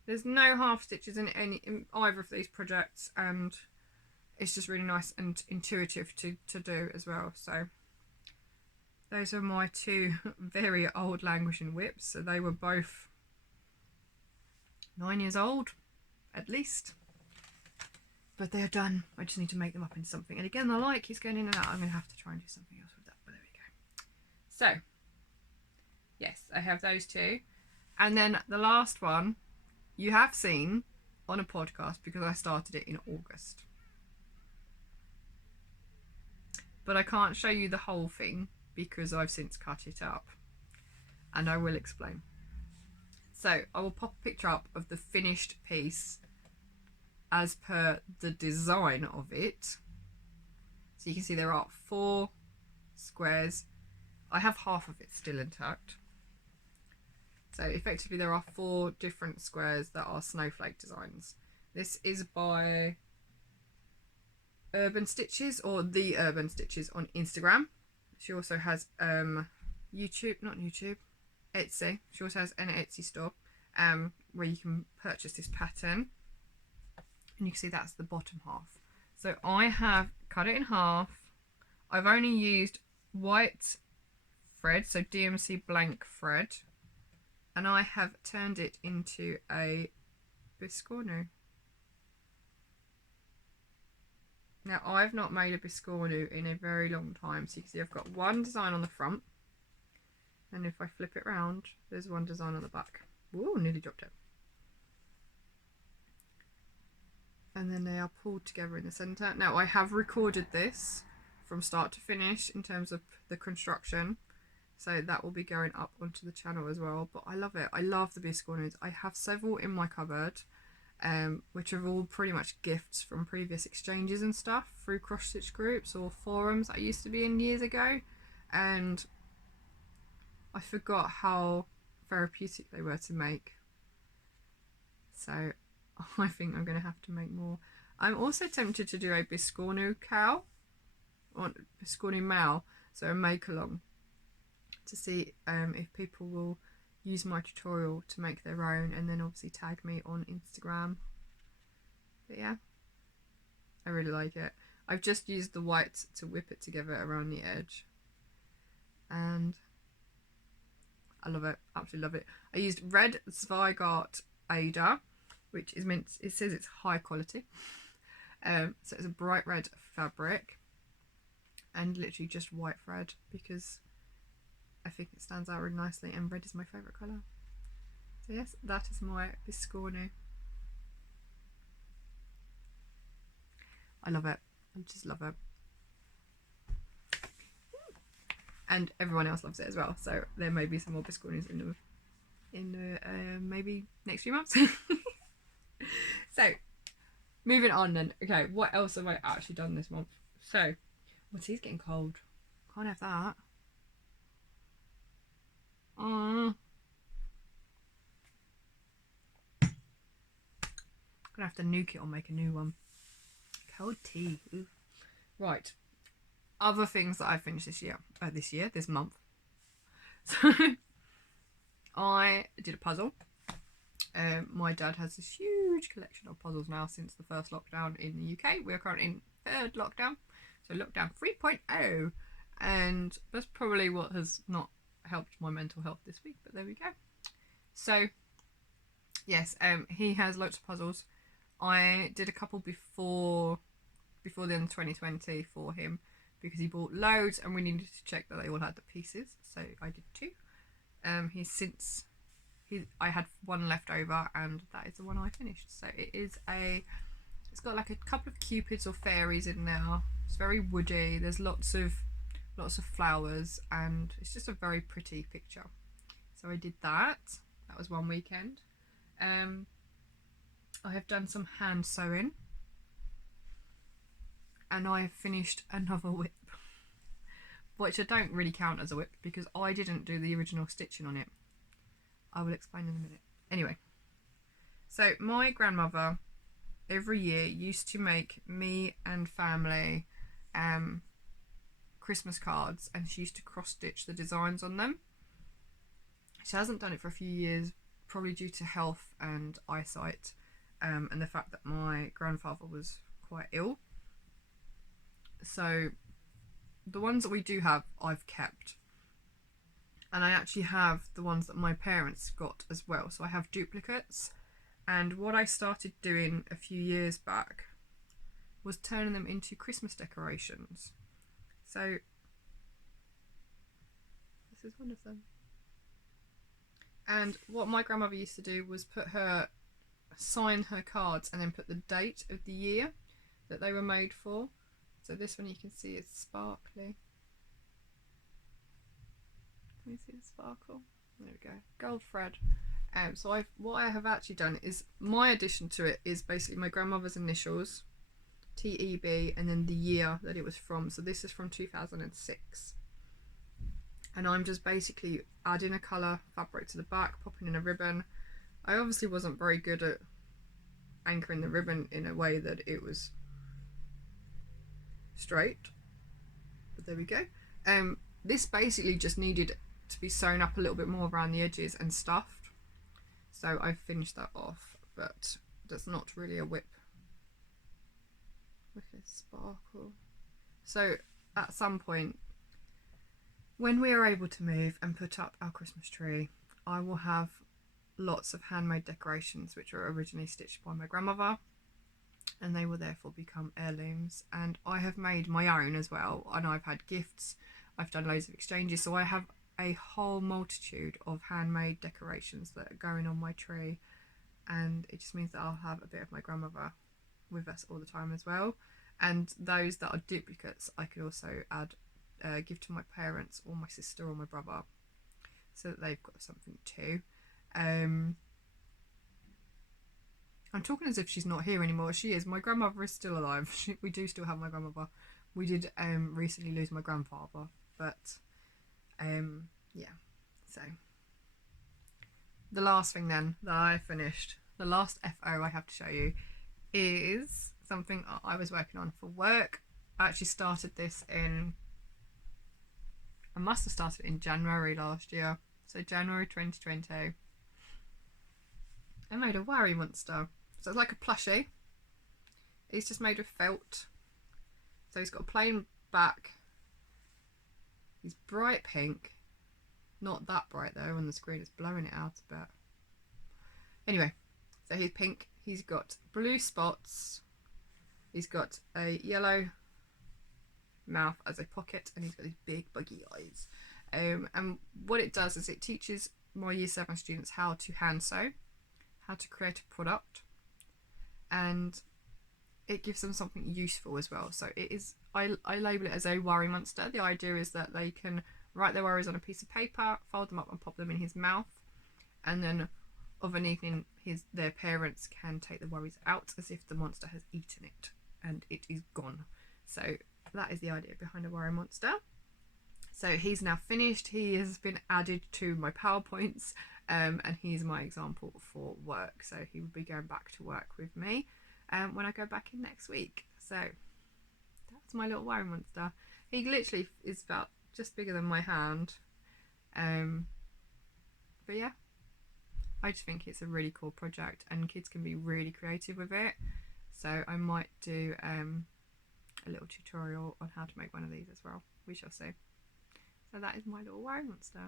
There's no half stitches in either of these projects, and it's just really nice and intuitive to do as well. So those are my two very old languishing WIPs. So they were both 9 years old at least, but they're done. I just need to make them up into something. And again, the light keeps going in and out. I'm going to have to try and do something else with that, but there we go. So yes, I have those two. And then the last one you have seen on a podcast because I started it in August. But I can't show you the whole thing because I've since cut it up, and I will explain. So I will pop a picture up of the finished piece as per the design of it. So you can see there are 4 squares. I have half of it still intact. So effectively there are 4 different squares that are snowflake designs. This is by Urban Stitches, or The Urban Stitches on Instagram. She also has Etsy. She also has an Etsy store where you can purchase this pattern. And you can see that's the bottom half. So I have cut it in half. I've only used white thread, so DMC blank thread, and I have turned it into a Biscornu. Now I've not made a Biscornu in a very long time, so you can see I've got one design on the front, and if I flip it around, there's one design on the back. Ooh, nearly dropped it. And then they are pulled together in the centre. Now I have recorded this from start to finish in terms of the construction, so that will be going up onto the channel as well. But I love it. I love the Biscornus. I have several in my cupboard, which are all pretty much gifts from previous exchanges and stuff through cross stitch groups or forums I used to be in years ago, and I forgot how therapeutic they were to make. So I think I'm going to have to make more. I'm also tempted to do a Biscornu cow or Biscornu Mal, so a make along, to see if people will use my tutorial to make their own, and then obviously tag me on Instagram. But yeah, I really like it. I've just used the white to whip it together around the edge, and I love it, absolutely love it. I used red Zweigart Ada, which is meant, it says it's high quality, so it's a bright red fabric and literally just white thread because I think it stands out really nicely, and red is my favourite colour. So yes, that is my Biscornu. I love it. I just love it. And everyone else loves it as well. So there may be some more Biscornus in the maybe next few months. So moving on then. Okay, what else have I actually done this month? So, well, tea's getting cold. Can't have that. Gonna have to nuke it or make a new one. Cold tea. Ooh. Right. Other things that I finished this month. So I did a puzzle. My dad has this huge collection of puzzles now since the first lockdown in the UK. We are currently in third lockdown, so lockdown 3.0, and that's probably what has not helped my mental health this week, but there we go. So yes, he has loads of puzzles. I did a couple before the end of 2020 for him because he bought loads and we needed to check that they all had the pieces, so I did 2. I had one left over and that is the one I finished. So it's got like a couple of cupids or fairies in there. It's very woody. There's lots of flowers and it's just a very pretty picture. So I did that. That was one weekend. I have done some hand sewing and I have finished another WIP, which I don't really count as a WIP because I didn't do the original stitching on it. I will explain in a minute. Anyway, so my grandmother every year used to make me and family Christmas cards, and she used to cross stitch the designs on them. She hasn't done it for a few years, probably due to health and eyesight, and the fact that my grandfather was quite ill. So the ones that we do have I've kept. And I actually have the ones that my parents got as well. So I have duplicates. And what I started doing a few years back was turning them into Christmas decorations. So this is one of them. And what my grandmother used to do was sign her cards and then put the date of the year that they were made for. So this one you can see is sparkly. Can you see the sparkle? There we go. Gold thread. So what I have actually done is my addition to it is basically my grandmother's initials, TEB, and then the year that it was from. So this is from 2006. And I'm just basically adding a colour fabric to the back, popping in a ribbon. I obviously wasn't very good at anchoring the ribbon in a way that it was straight, but there we go. This basically just needed to be sewn up a little bit more around the edges and stuffed, so I finished that off, but that's not really a WIP. Look at sparkle. So at some point when we are able to move and put up our Christmas tree, I will have lots of handmade decorations which were originally stitched by my grandmother, and they will therefore become heirlooms. And I have made my own as well, and I've had gifts, I've done loads of exchanges, so I have a whole multitude of handmade decorations that are going on my tree, and it just means that I'll have a bit of my grandmother with us all the time as well. And those that are duplicates I could also give to my parents or my sister or my brother, so that they've got something too. I'm talking as if she's not here anymore. She is. My grandmother is still alive. We do still have my grandmother. We did recently lose my grandfather, but yeah. So the last thing then that I finished, the last FO I have to show you, is something I was working on for work. I actually started this I must have started in January last year, so January 2020. I made a worry monster. So it's like a plushie. It's just made with felt. So he's got a plain back. He's bright pink. Not that bright though on the screen, it's blowing it out a bit. Anyway, so he's pink. He's got blue spots. He's got a yellow mouth as a pocket, and he's got these big buggy eyes. And what it does is it teaches my year 7 students how to hand sew, how to create a product, and it gives them something useful as well. So it is, I label it as a worry monster. The idea is that they can write their worries on a piece of paper, fold them up and pop them in his mouth, and then of an evening their parents can take the worries out as if the monster has eaten it and it is gone. So that is the idea behind a worry monster. So he's now finished. He has been added to my PowerPoints, and he's my example for work. So he will be going back to work with me when I go back in next week. So that's my little worry monster. He literally is about just bigger than my hand. But yeah, I just think it's a really cool project and kids can be really creative with it. So I might do a little tutorial on how to make one of these as well. We shall see. So that is my little worry monster.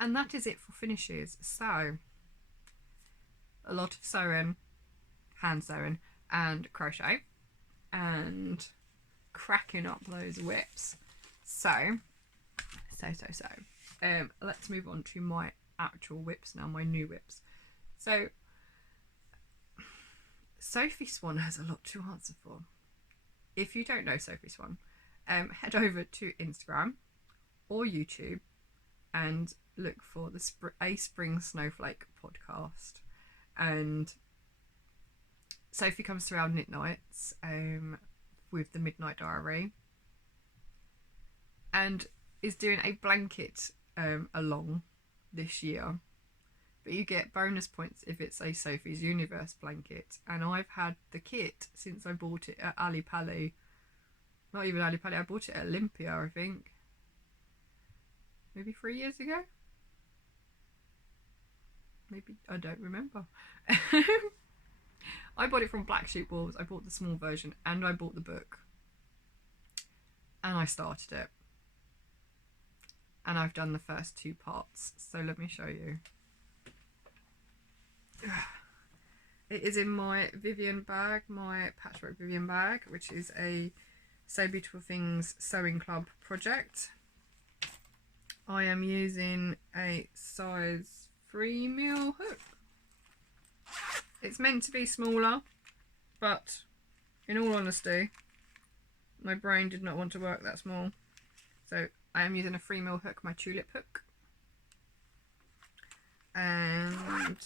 And that is it for finishes. So a lot of sewing, hand sewing and crochet and cracking up those WIPs. So let's move on to my actual WIPs now, my new WIPs. So SophieXuan has a lot to answer for. If you don't know SophieXuan, head over to Instagram or YouTube and look for the A Spring Snowflake podcast. And Sophie comes to our knit nights with the Midnight Diary and is doing a blanket along this year. But you get bonus points if it's a Sophie's Universe blanket. And I've had the kit since I bought it at Ali Pali. Not even Ali Pali, I bought it at Olympia, I think. Maybe 3 years ago? Maybe, I don't remember. I bought it from Black Sheep Wolves. I bought the small version and I bought the book. And I started it. And I've done the first 2 parts. So let me show you. It is in my Vivian bag, my Patchwork Vivian bag, which is a Sew Beautiful Things Sewing Club project. I am using a size 3mm hook. It's meant to be smaller, but in all honesty, my brain did not want to work that small. So I am using a 3mm hook, my tulip hook. And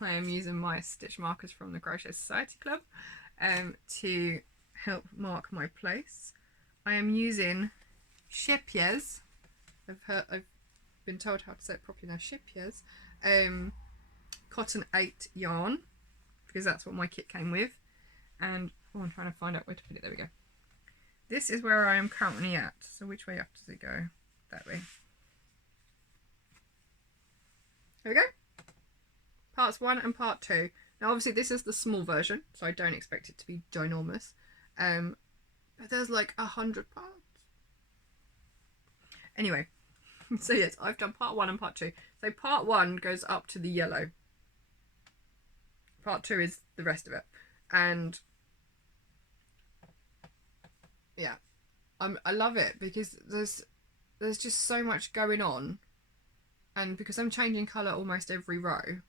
I am using my stitch markers from the Crochet Society Club to help mark my place. I am using Shepiers. I've been told how to say it properly now. Shepiers. Cotton 8 yarn, because that's what my kit came with. And I'm trying to find out where to put it. There we go. This is where I am currently at. So which way up does it go? That way. There we go. Parts 1 and part 2. Now obviously this is the small version, so I don't expect it to be ginormous. But there's like 100 parts. Anyway, so yes, I've done part 1 and part 2. So part 1 goes up to the yellow. Part 2 is the rest of it. And yeah, I love it because there's just so much going on. And because I'm changing colour almost every row,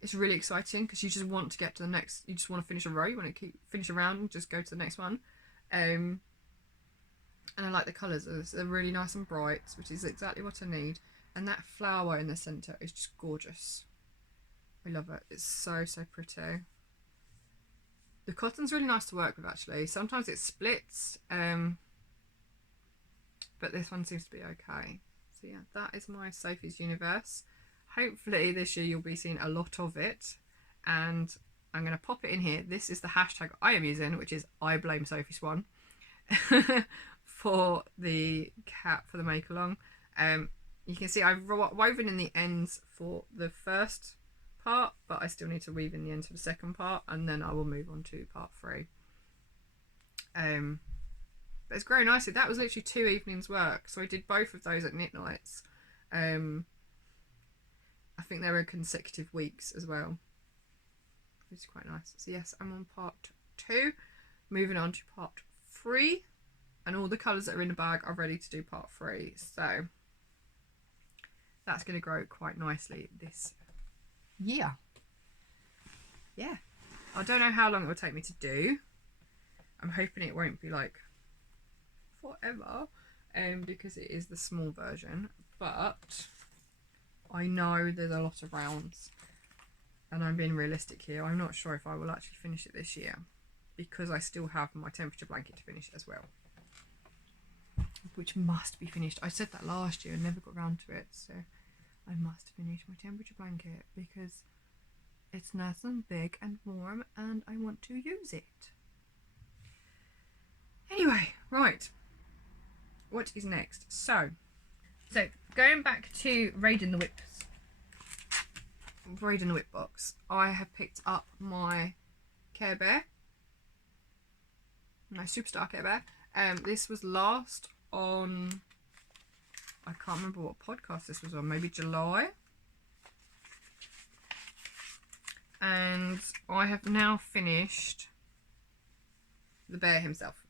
it's really exciting because you just want to get to the next, you just want to finish a row, you want to finish a round and just go to the next one. And I like the colours, they're really nice and bright, which is exactly what I need. And that flower in the centre is just gorgeous. I love it, it's so pretty. The cotton's really nice to work with actually. Sometimes it splits, but this one seems to be okay. So yeah, that is my Sophie's Universe. Hopefully this year you'll be seeing a lot of it, and I'm going to pop it in here. This is the hashtag I am using, which is IBlameSophieXuan for the make along. You can see I've woven in the ends for the first part, but I still need to weave in the ends for the second part, and then I will move on to part 3. But it's growing nicely. That was literally 2 evenings work, so I did both of those at knit nights. I think they were consecutive weeks as well, which is quite nice. So yes, I'm on part 2, moving on to part 3, and all the colours that are in the bag are ready to do part 3. So that's going to grow quite nicely this year. Yeah. I don't know how long it will take me to do. I'm hoping it won't be like forever, because it is the small version, but I know there's a lot of rounds, and I'm being realistic here. I'm not sure if I will actually finish it this year, because I still have my temperature blanket to finish as well, which must be finished. I said that last year and never got around to it, so I must finish my temperature blanket because it's nice and big and warm and I want to use it. Anyway, right, what is next? So going back to raiding the WIP box, I have picked up my Care Bear, my Superstar Care Bear. This was last on, I can't remember what podcast this was on, maybe July. And I have now finished the bear himself.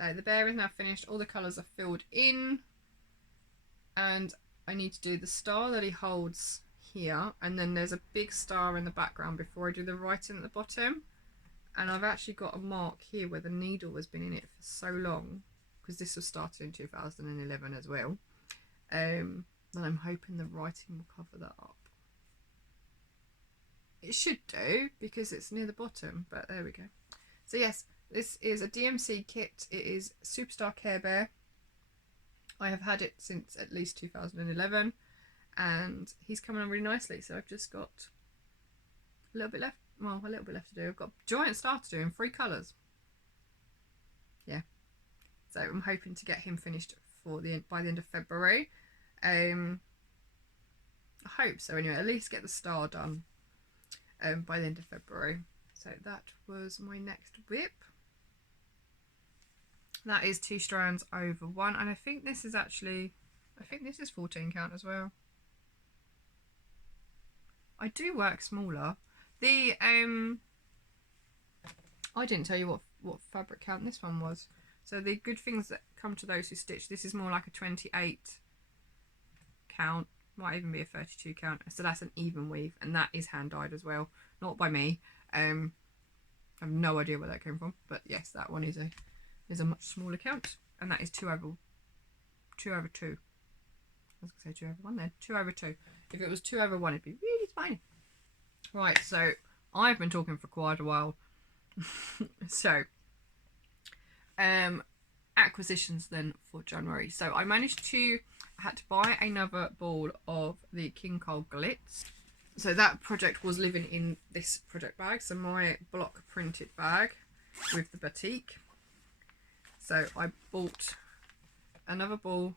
So the bear is now finished, all the colours are filled in, and I need to do the star that he holds here, and then there's a big star in the background before I do the writing at the bottom. And I've actually got a mark here where the needle has been in it for so long, because this was started in 2011 as well, that I'm hoping the writing will cover that up. It should do, because it's near the bottom, but there we go. So yes, this is a DMC kit. It is Superstar Care Bear. I have had it since at least 2011, and he's coming on really nicely. So I've just got a little bit left. Well, a little bit left to do. I've got a giant star to do in 3 colours. Yeah. So I'm hoping to get him finished by the end of February. I hope so anyway. At least get the star done by the end of February. So that was my next WIP. That is 2 strands over 1, and I think this is 14 count as well. I do work smaller. The I didn't tell you what fabric count this one was. So the good things that come to those who stitch, this is more like a 28 count, might even be a 32 count. So that's an even weave, and that is hand dyed as well, not by me. I have no idea where that came from, but yes, that one is a much smaller count, and that is 2 over 2. I was gonna say 2 over 1 then. 2 over 2. If it was 2 over 1, it'd be really tiny. Right, so I've been talking for quite a while. So acquisitions then for January. So I had to buy another ball of the King Cole Glitz. So that project was living in this project bag, so my block printed bag with the batik. So I bought another ball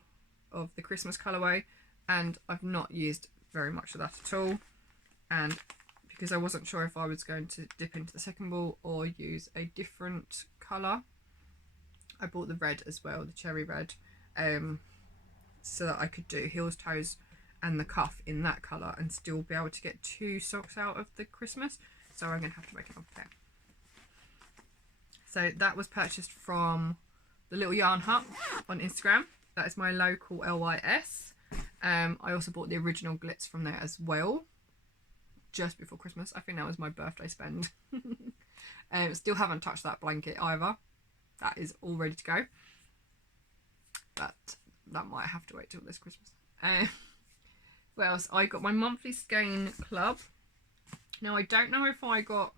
of the Christmas colourway, and I've not used very much of that at all, and because I wasn't sure if I was going to dip into the second ball or use a different colour, I bought the red as well, the cherry red, so that I could do heels, toes and the cuff in that colour and still be able to get 2 socks out of the Christmas. So I'm going to have to make another pair. So that was purchased from the Little Yarn Hut on Instagram. That is my local LYS. I also bought the original glitz from there as well, just before Christmas. I think that was my birthday spend. Still haven't touched that blanket either. That is all ready to go, but that might have to wait till this Christmas. What else? I got my monthly skein club. Now I don't know if I got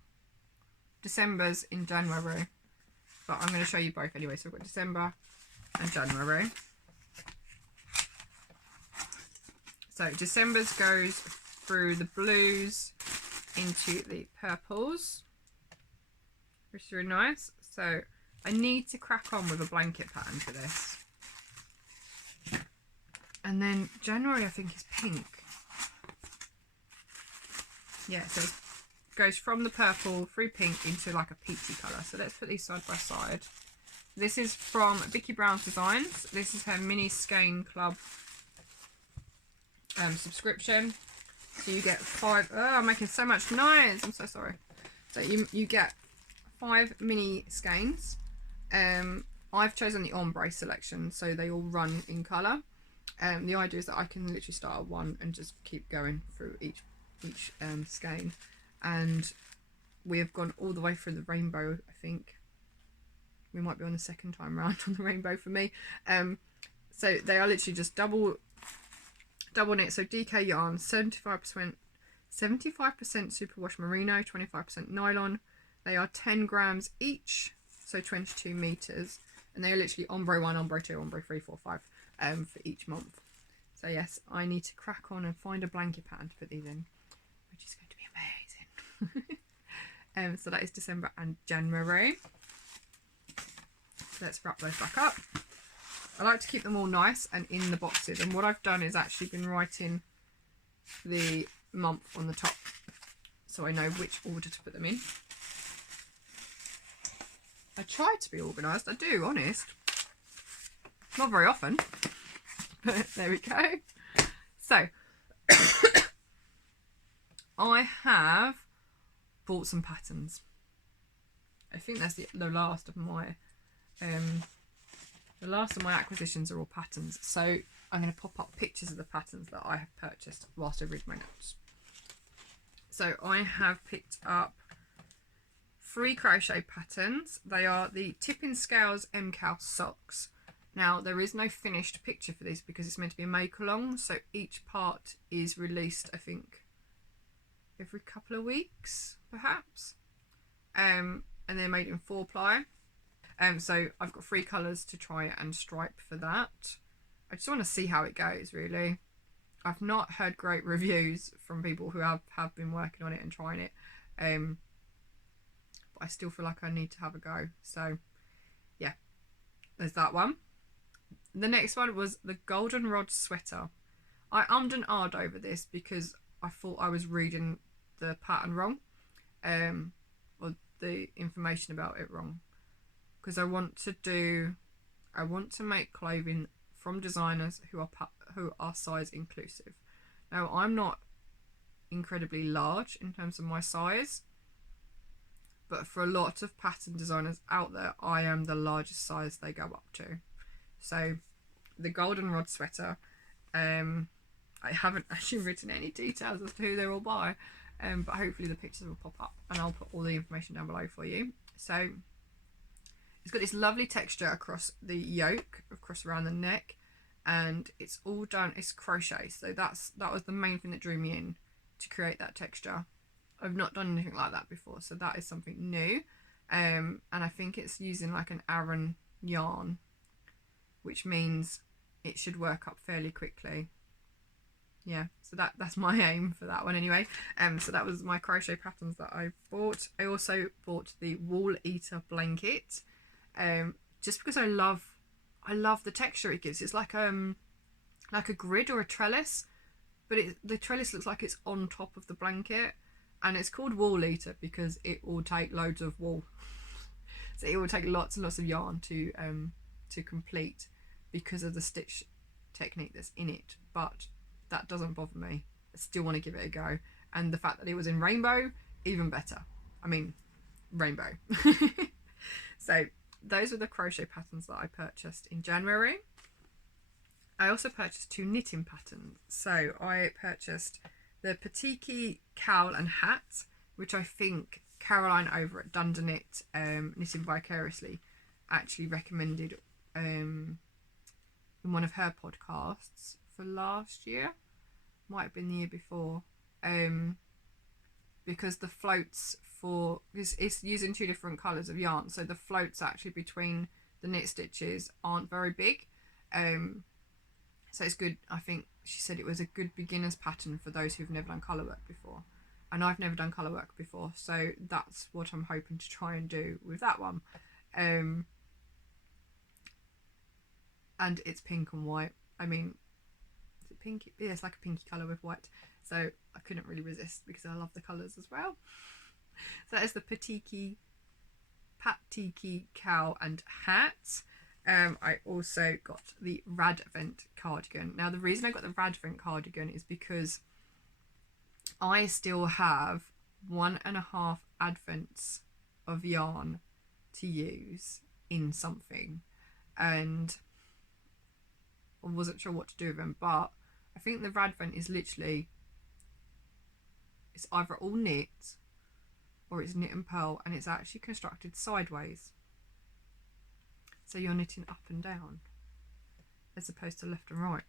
December's in January, but I'm going to show you both anyway. So I've got December and January. So December's goes through the blues into the purples, which is really nice. So I need to crack on with a blanket pattern for this. And then January I think is pink. Yeah, so it goes from the purple through pink into like a peachy colour. So let's put these side by side. This is from Vicky Brown's Designs. This is her mini skein club subscription. So you get 5. Oh, I'm making so much noise. I'm so sorry. So you get 5 mini skeins. I've chosen the ombre selection, so they all run in colour. The idea is that I can literally start at 1 and just keep going through each skein, and we have gone all the way through the rainbow. I think we might be on the second time round on the rainbow for me. So they are literally just double knit. So DK yarn, 75% superwash merino, 25% nylon. They are 10 grams each, so 22 meters, and they are literally ombre 1, ombre 2, ombre 3, 4, 5 for each month. So yes, I need to crack on and find a blanket pattern to put these in, which is going to be amazing. So that is December and January. Let's wrap those back up. I like to keep them all nice and in the boxes, and what I've done is actually been writing the month on the top so I know which order to put them in. I try to be organised, I do, honest. Not very often, but there we go. So, I have bought some patterns. I think that's the last of my acquisitions are all patterns. So I'm going to pop up pictures of the patterns that I have purchased whilst I read my notes. So I have picked up 3 crochet patterns. They are the Tipping Scales MCal socks. Now there is no finished picture for these because it's meant to be a make along, so each part is released I think every couple of weeks perhaps, and they're made in 4-ply. So I've got 3 colours to try and stripe for that. I just want to see how it goes really. I've not heard great reviews from people who have been working on it and trying it, but I still feel like I need to have a go. So yeah, there's that one. The next one was the Goldenrod sweater. I ummed and ahed over this because I thought I was reading the pattern wrong, or the information about it wrong, because I want to make clothing from designers who are size inclusive. Now I'm not incredibly large in terms of my size, but for a lot of pattern designers out there, I am the largest size they go up to. So the Goldenrod sweater, I haven't actually written any details as to who they're all by, but hopefully the pictures will pop up and I'll put all the information down below for you. So it's got this lovely texture across the yoke, across around the neck, and it's all done, it's crochet, so that was the main thing that drew me in to create that texture. I've not done anything like that before, so that is something new, and I think it's using like an Aran yarn, which means it should work up fairly quickly. Yeah, so that's my aim for that one anyway. So that was my crochet patterns that I bought. I also bought the Wool Eater blanket, just because I love the texture it gives. It's like a grid or a trellis, but the trellis looks like it's on top of the blanket, and it's called Wool Eater because it will take loads of wool. So it will take lots and lots of yarn to complete because of the stitch technique that's in it, but that doesn't bother me. I still want to give it a go, and the fact that it was in rainbow, even better. I mean, rainbow. So those are the crochet patterns that I purchased in January. I also purchased 2 knitting patterns. So I purchased the Petiki cowl and hat, which I think Caroline over at Dunderknit, Knitting Vicariously, actually recommended in one of her podcasts for last year, might have been the year before, because the floats for it's using 2 different colours of yarn, so the floats actually between the knit stitches aren't very big, so it's good. I think she said it was a good beginner's pattern for those who've never done colour work before, and I've never done colour work before, so that's what I'm hoping to try and do with that one. And it's pink and white. I mean, is it pink? Yeah, it's like a pinky colour with white, so I couldn't really resist because I love the colours as well. So that is the Petiki cowl and hat. I also got the Radvent cardigan. Now the reason I got the Radvent cardigan is because I still have 1.5 advents of yarn to use in something, and I wasn't sure what to do with them, but I think the Radvent is literally, it's either all knit or it's knit and purl, and it's actually constructed sideways. So you're knitting up and down as opposed to left and right.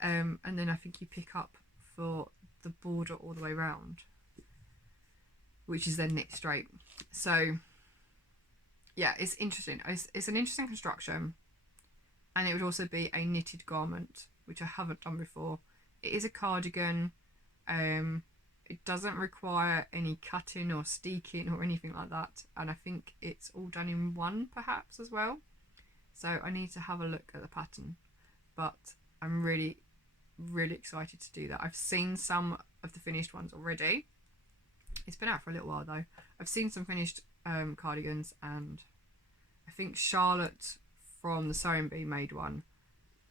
And then I think you pick up for the border all the way around, which is then knit straight. So yeah, it's interesting. It's an interesting construction, and it would also be a knitted garment, which I haven't done before. It is a cardigan. It doesn't require any cutting or steeking or anything like that, and I think it's all done in one perhaps as well. So I need to have a look at the pattern, but I'm really excited to do that. I've seen some of the finished ones already. It's been out for a little while though. I've seen some finished cardigans, and I think Charlotte from the Sewing Bee made one,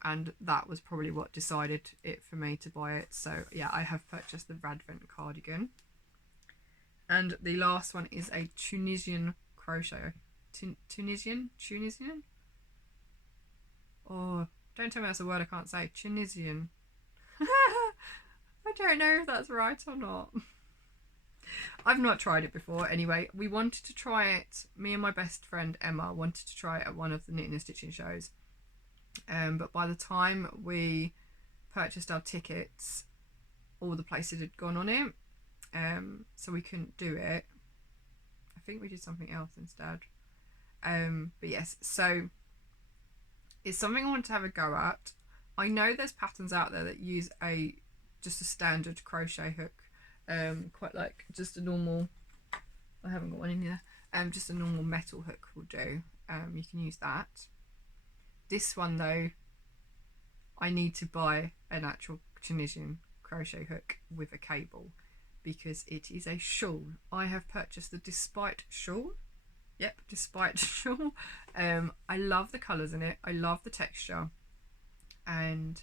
and that was probably what decided it for me to buy it. So yeah, I have purchased the Radvent cardigan, and the last one is a Tunisian crochet. Tunisian? Oh, don't tell me that's a word I can't say. Tunisian. I don't know if that's right or not. I've not tried it before. Anyway, we wanted to try it. Me and my best friend Emma wanted to try it at one of the knitting and stitching shows. But by the time we purchased our tickets, all the places had gone on it. So we couldn't do it. I think we did something else instead. But yes, so it's something I want to have a go at. I know there's patterns out there that use just a standard crochet hook. Quite like just a normal, I haven't got one in here, just a normal metal hook will do. You can use that. This one though, I need to buy an actual Tunisian crochet hook with a cable, because it is a shawl. I have purchased the Despite shawl. Yep, Despite shawl. I love the colours in it, I love the texture, and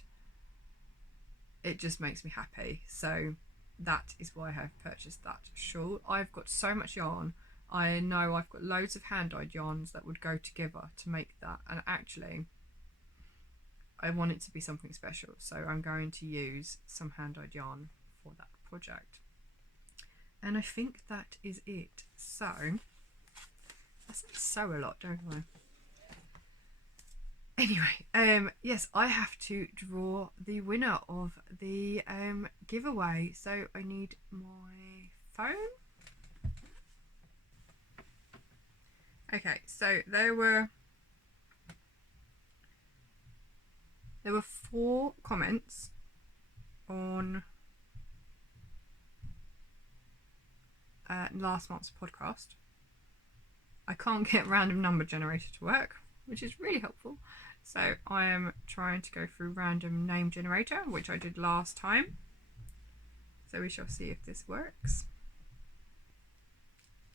it just makes me happy. So that is why I have purchased that shawl. I've got so much yarn. I know I've got loads of hand-dyed yarns that would go together to make that, and actually I want it to be something special, so I'm going to use some hand-dyed yarn for that project. And I think that is it. So I say sew a lot, don't I? Anyway, yes, I have to draw the winner of the giveaway. So I need my phone. Okay, so there were 4 comments on last month's podcast. I can't get random number generator to work, which is really helpful. So I am trying to go through random name generator, which I did last time. So we shall see if this works.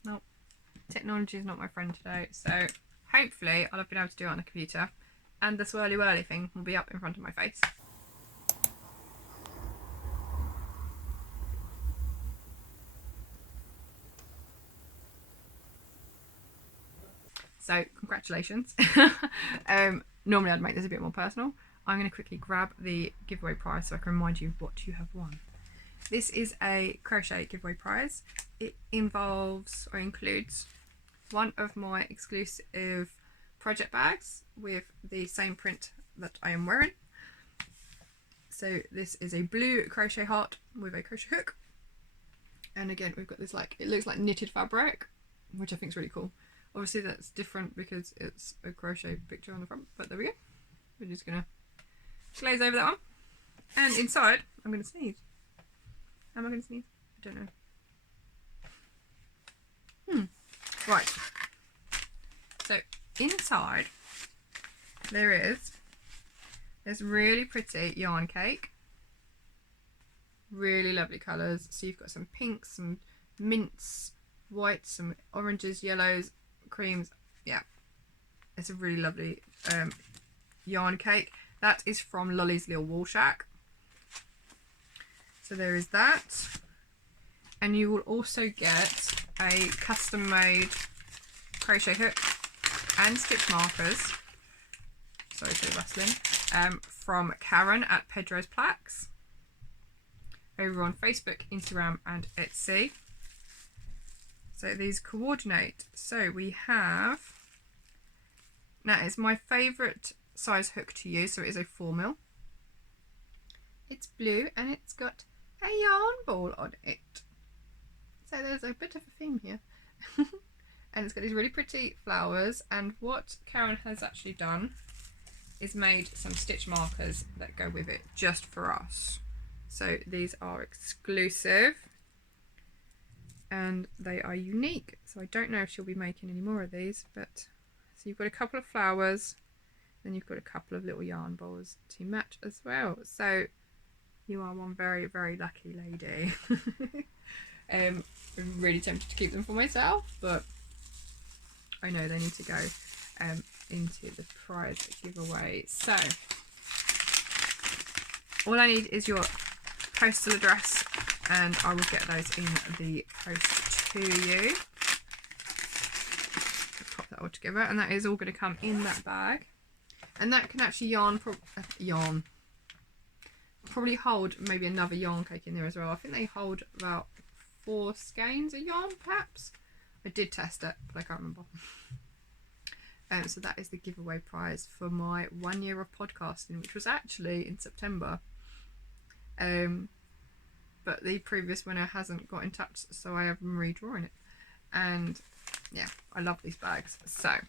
Nope. Technology is not my friend today. So hopefully I'll have been able to do it on the computer, and the swirly whirly thing will be up in front of my face. So congratulations. Normally I'd make this a bit more personal. I'm going to quickly grab the giveaway prize so I can remind you what you have won. This is a crochet giveaway prize. It involves or includes one of my exclusive project bags with the same print that I am wearing. So this is a blue crochet heart with a crochet hook. And again, we've got this, like, it looks like knitted fabric, which I think is really cool. Obviously that's different because it's a crochet picture on the front, but there we go. We're just gonna glaze over that one. And inside, I'm gonna sneeze. Am I gonna sneeze? I don't know. Right. So inside there is this really pretty yarn cake. Really lovely colours. So you've got some pinks, some mints, whites, some oranges, yellows, creams. Yeah, it's a really lovely yarn cake. That is from Lolly's Little Wool Shack. So there is that, and you will also get a custom made crochet hook and stitch markers, sorry for the rustling, from Karen at Pedro's Plaques over on Facebook, Instagram and Etsy. So these coordinate. So we have, now it's my favourite size hook to use, so it is a 4mm. It's blue and it's got a yarn ball on it. So there's a bit of a theme here. And it's got these really pretty flowers, and what Karen has actually done is made some stitch markers that go with it just for us. So these are exclusive and they are unique, so I don't know if she'll be making any more of these, but so you've got a couple of flowers, then you've got a couple of little yarn balls to match as well. So you are one very, very lucky lady. I'm really tempted to keep them for myself, but I know they need to go into the prize giveaway. So all I need is your postal address and I will get those in the post to you. Pop that all together, and that is all going to come in that bag, and that can actually probably hold maybe another yarn cake in there as well. I think they hold about 4 skeins of yarn perhaps. I did test it but I can't remember. So that is the giveaway prize for my 1 year of podcasting, which was actually in September. But the previous winner hasn't got in touch, so I have them redrawing it. And yeah, I love these bags. So,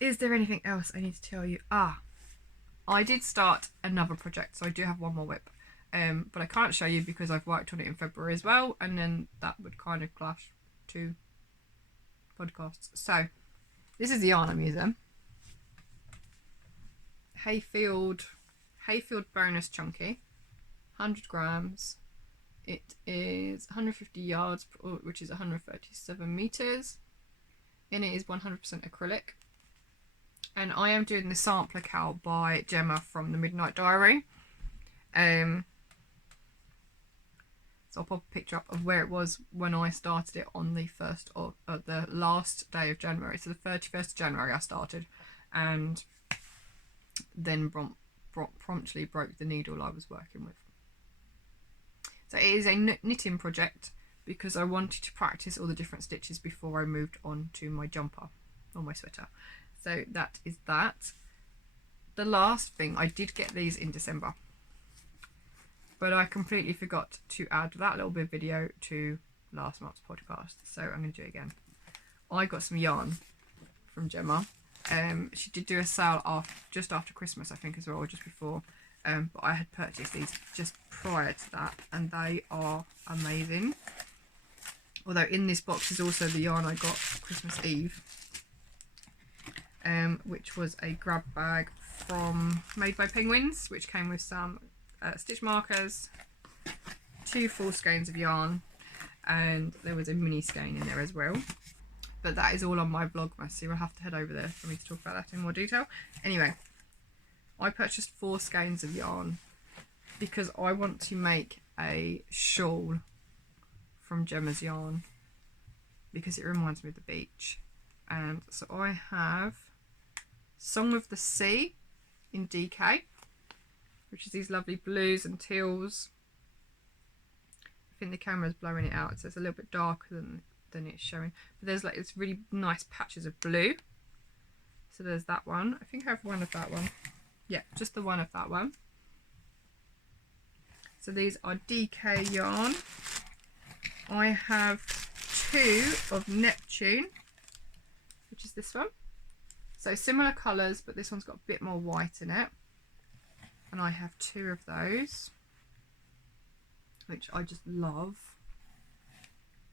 is there anything else I need to tell you? I did start another project, so I do have one more WIP. But I can't show you because I've worked on it in February as well, and then that would kind of clash to podcasts. So, this is the yarn I'm using. Hayfield Bonus Chunky. 100 grams. It is 150 yards, which is 137 meters, and it is 100% acrylic. And I am doing the sampler cal by Gemma from the Midnight Diary. So I'll pop a picture up of where it was when I started it on the the last day of January. So the 31st of January I started, and then promptly broke the needle I was working with. So it is a knitting project because I wanted to practice all the different stitches before I moved on to my jumper or my sweater. So that is that. The last thing, I did get these in December, but I completely forgot to add that little bit of video to last month's podcast, so I'm going to do it again. I got some yarn from Gemma. She did do a sale just after Christmas, I think, as well, or just before. But I had purchased these just prior to that, and they are amazing. Although in this box is also the yarn I got Christmas Eve, which was a grab bag from Made by Penguins, which came with some stitch markers, 2 full skeins of yarn, and there was a mini skein in there as well. But that is all on my Vlogmas, so you'll have to head over there for me to talk about that in more detail. Anyway, I purchased 4 skeins of yarn because I want to make a shawl from Gemma's yarn because it reminds me of the beach. And so I have Song of the Sea in DK, which is these lovely blues and teals. I think the camera's blowing it out, so it's a little bit darker than it's showing. But there's like it's really nice patches of blue. So there's that one. I think I have one of that one. Yeah, just the one of that one. So these are DK yarn. I have 2 of Neptune, which is this one. So similar colours, but this one's got a bit more white in it. And I have 2 of those, which I just love.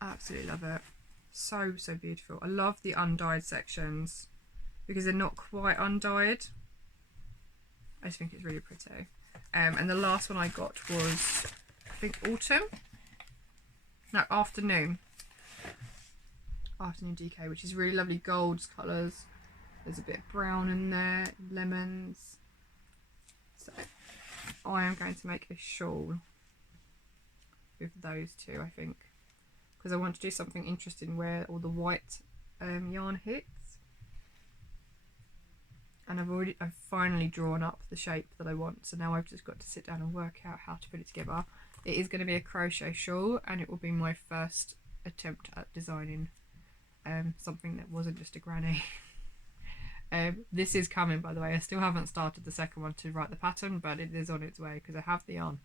Absolutely love it. So, so beautiful. I love the undyed sections because they're not quite undyed. I just think it's really pretty. And the last one I got was, I think, afternoon DK, which is really lovely golds colours. There's a bit of brown in there, lemons. So I am going to make a shawl with those 2, I think, because I want to do something interesting where all the white yarn hits. And I've finally drawn up the shape that I want, so now I've just got to sit down and work out how to put it together. It is going to be a crochet shawl, and it will be my first attempt at designing something that wasn't just a granny. This is coming, by the way. I still haven't started the second one to write the pattern, but it is on its way because I have the yarn.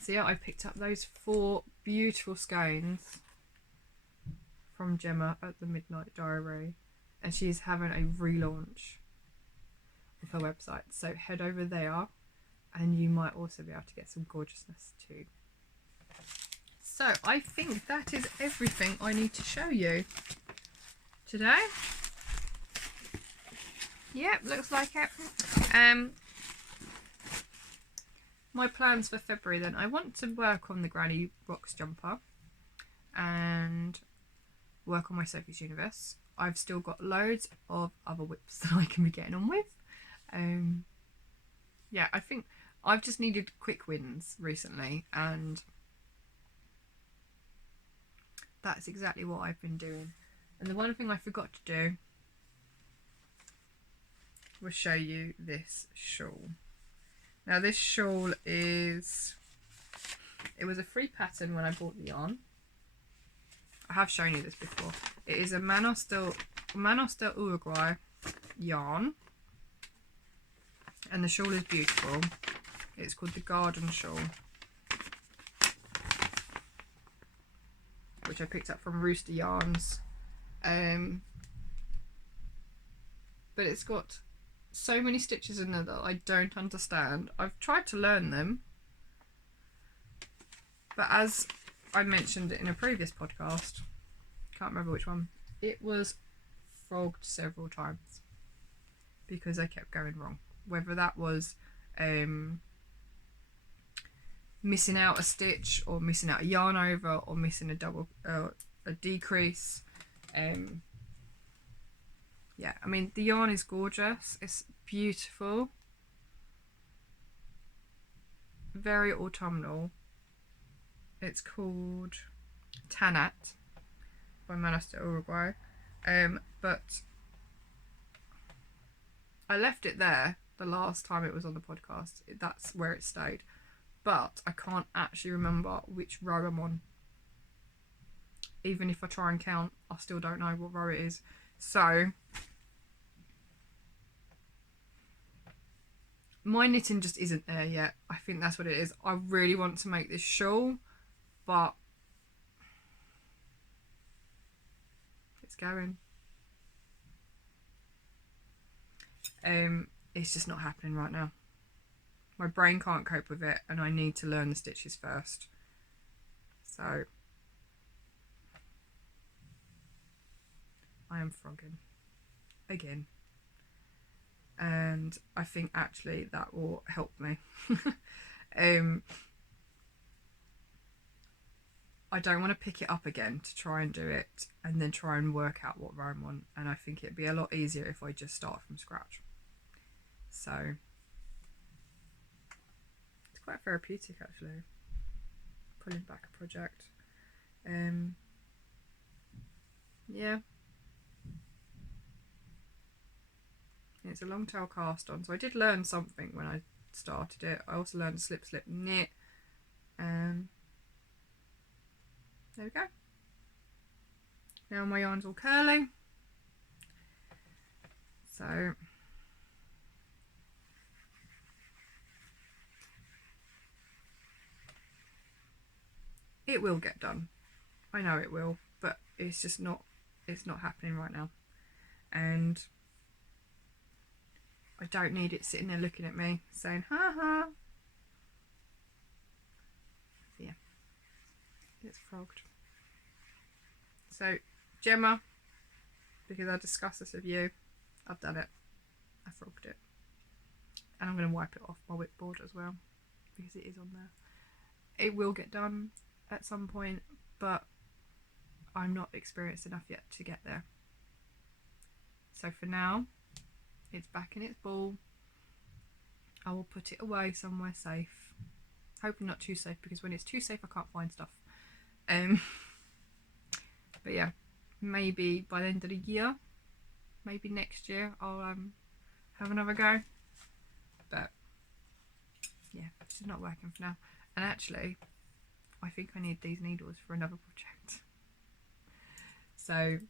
So yeah, I picked up those 4 beautiful skeins from Gemma at the Midnight Diary, and she's having a relaunch of her website, so head over there and you might also be able to get some gorgeousness too. So I think that is everything I need to show you today. Yep, looks like it. My plans for February then, I want to work on the Granny Rocks jumper and work on my Sophie's Universe. I've still got loads of other WIPs that I can be getting on with. Yeah, I think I've just needed quick wins recently, and that's exactly what I've been doing. And the one thing I forgot to do was show you this shawl. Now this shawl it was a free pattern when I bought the yarn. I have shown you this before. It is a Manos del Uruguay yarn, and the shawl is beautiful. It's called the Garden Shawl, which I picked up from Rooster Yarns. But it's got so many stitches in there that I don't understand. I've tried to learn them, but as I mentioned in a previous podcast, can't remember which one, it was frogged several times because I kept going wrong. Whether that was missing out a stitch, or missing out a yarn over, or missing a decrease. Yeah, I mean, the yarn is gorgeous. It's beautiful. Very autumnal. It's called Tanat by Manos del Uruguay. But I left it there the last time it was on the podcast. That's where it stayed. But I can't actually remember which row I'm on. Even if I try and count, I still don't know what row it is. So my knitting just isn't there yet. I think that's what it is. I really want to make this shawl, but it's going. It's just not happening right now. My brain can't cope with it, and I need to learn the stitches first. So I am frogging again, and I think actually that will help me. I don't want to pick it up again to try and do it and then try and work out what row I'm on, and I think it'd be a lot easier if I just start from scratch. So it's quite therapeutic actually, pulling back a project. Yeah, it's a long tail cast on, so I did learn something when I started it. I also learned to slip knit. There we go. Now my yarn's all curly, so it will get done. I know it will, but it's just not, it's not happening right now. And I don't need it sitting there looking at me saying, ha ha. Yeah, it's frogged. So, Gemma, because I discussed this with you, I've done it. I frogged it. And I'm going to wipe it off my WIP board as well, because it is on there. It will get done at some point, but I'm not experienced enough yet to get there. So for now, it's back in its ball. I will put it away somewhere safe. Hoping not too safe, because when it's too safe I can't find stuff. But yeah, maybe by the end of the year, maybe next year, I'll have another go. But yeah, it's just not working for now. And actually, I think I need these needles for another project. So,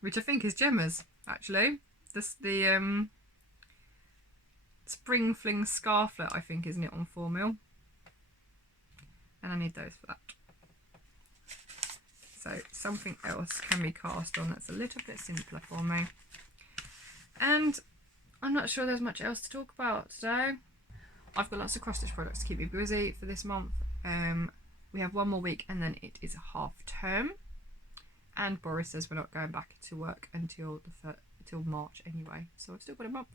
which I think is Gemma's, actually. The Spring Fling Scarflet, I think, is knit on 4mm. And I need those for that. So something else can be cast on that's a little bit simpler for me. And I'm not sure there's much else to talk about today. I've got lots of cross stitch products to keep me busy for this month. We have one more week and then it is half term. And Boris says we're not going back to work until March anyway. So I've still got a month.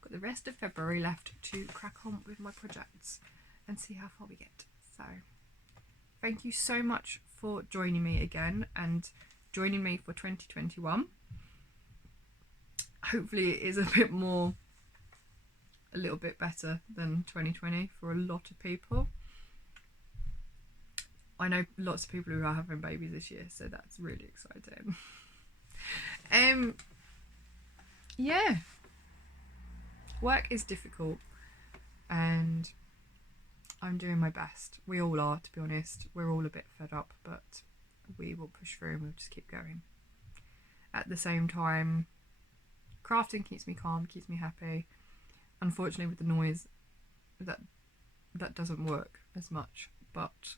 Got the rest of February left to crack on with my projects and see how far we get. So thank you so much for joining me again and joining me for 2021. Hopefully it is a little bit better than 2020 for a lot of people. I know lots of people who are having babies this year, so that's really exciting. Yeah, work is difficult and I'm doing my best. We all are, to be honest. We're all a bit fed up, but we will push through and we'll just keep going. At the same time, crafting keeps me calm, keeps me happy. Unfortunately, with the noise, that doesn't work as much, but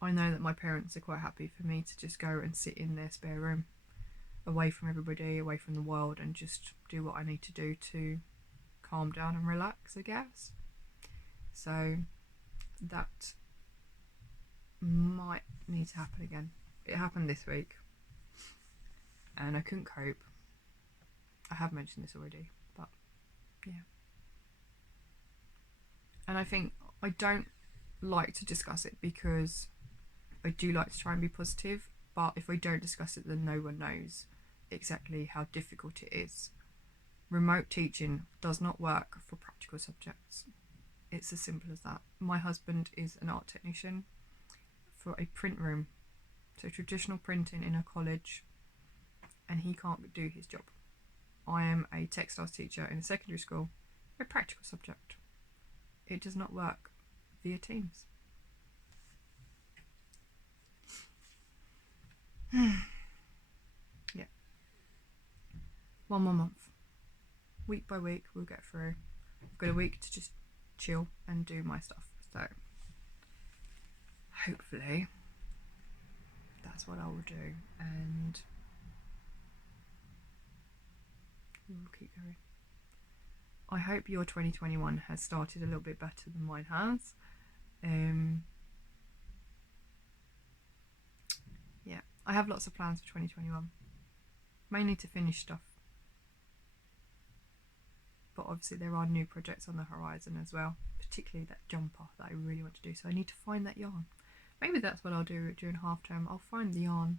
I know that my parents are quite happy for me to just go and sit in their spare room, away from everybody, away from the world, and just do what I need to do to calm down and relax, I guess. So that might need to happen again. It happened this week and I couldn't cope. I have mentioned this already, but yeah. And I think I don't like to discuss it because I do like to try and be positive, but if I don't discuss it then no one knows exactly how difficult it is. Remote teaching does not work for practical subjects. It's as simple as that. My husband is an art technician for a print room, so traditional printing in a college, and he can't do his job. I am a textiles teacher in a secondary school, a practical subject. It does not work via Teams. Yeah. One more month. Week by week we'll get through. I've got a week to just chill and do my stuff. So hopefully that's what I will do and we'll keep going. I hope your 2021 has started a little bit better than mine has. Yeah, I have lots of plans for 2021. Mainly to finish stuff. But obviously there are new projects on the horizon as well, particularly that jumper that I really want to do. So I need to find that yarn. Maybe that's what I'll do during half term. I'll find the yarn.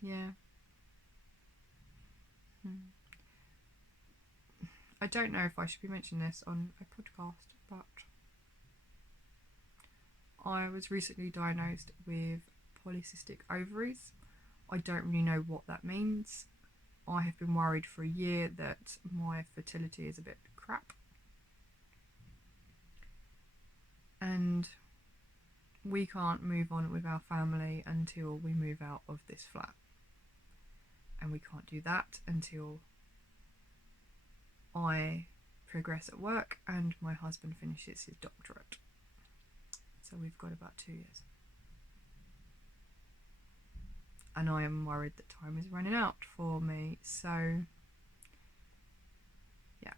Yeah. I don't know if I should be mentioning this on a podcast, but I was recently diagnosed with polycystic ovaries. I don't really know what that means. I have been worried for a year that my fertility is a bit crap. And we can't move on with our family until we move out of this flat. And we can't do that until I progress at work and my husband finishes his doctorate. So we've got about 2 years. And I am worried that time is running out for me. So yeah,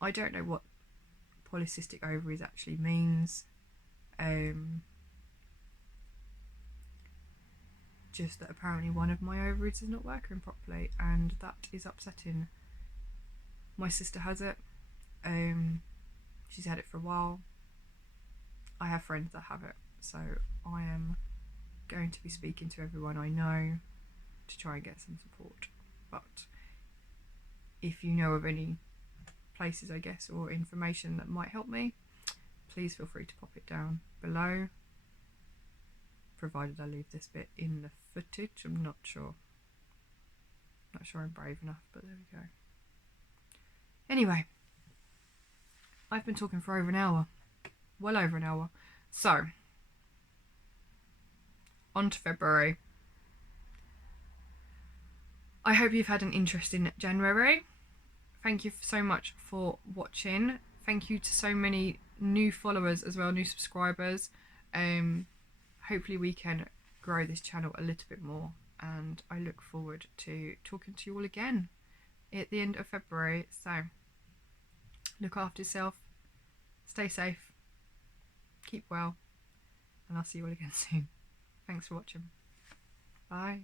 I don't know what polycystic ovaries actually means. Just that apparently one of my ovaries is not working properly, and that is upsetting. My sister has it. She's had it for a while. I have friends that have it, so I am going to be speaking to everyone I know to try and get some support. But if you know of any places, I guess, or information that might help me, please feel free to pop it down below, provided I leave this bit in the footage. I'm not sure I'm brave enough, but there we go. Anyway, I've been talking for over an hour. Well over an hour. So, on to February. I hope you've had an interesting January. Thank you so much for watching. Thank you to so many new followers as well, new subscribers. Hopefully we can grow this channel a little bit more, and I look forward to talking to you all again at the end of February. So look after yourself, stay safe, keep well, and I'll see you all again soon. Thanks for watching. Bye.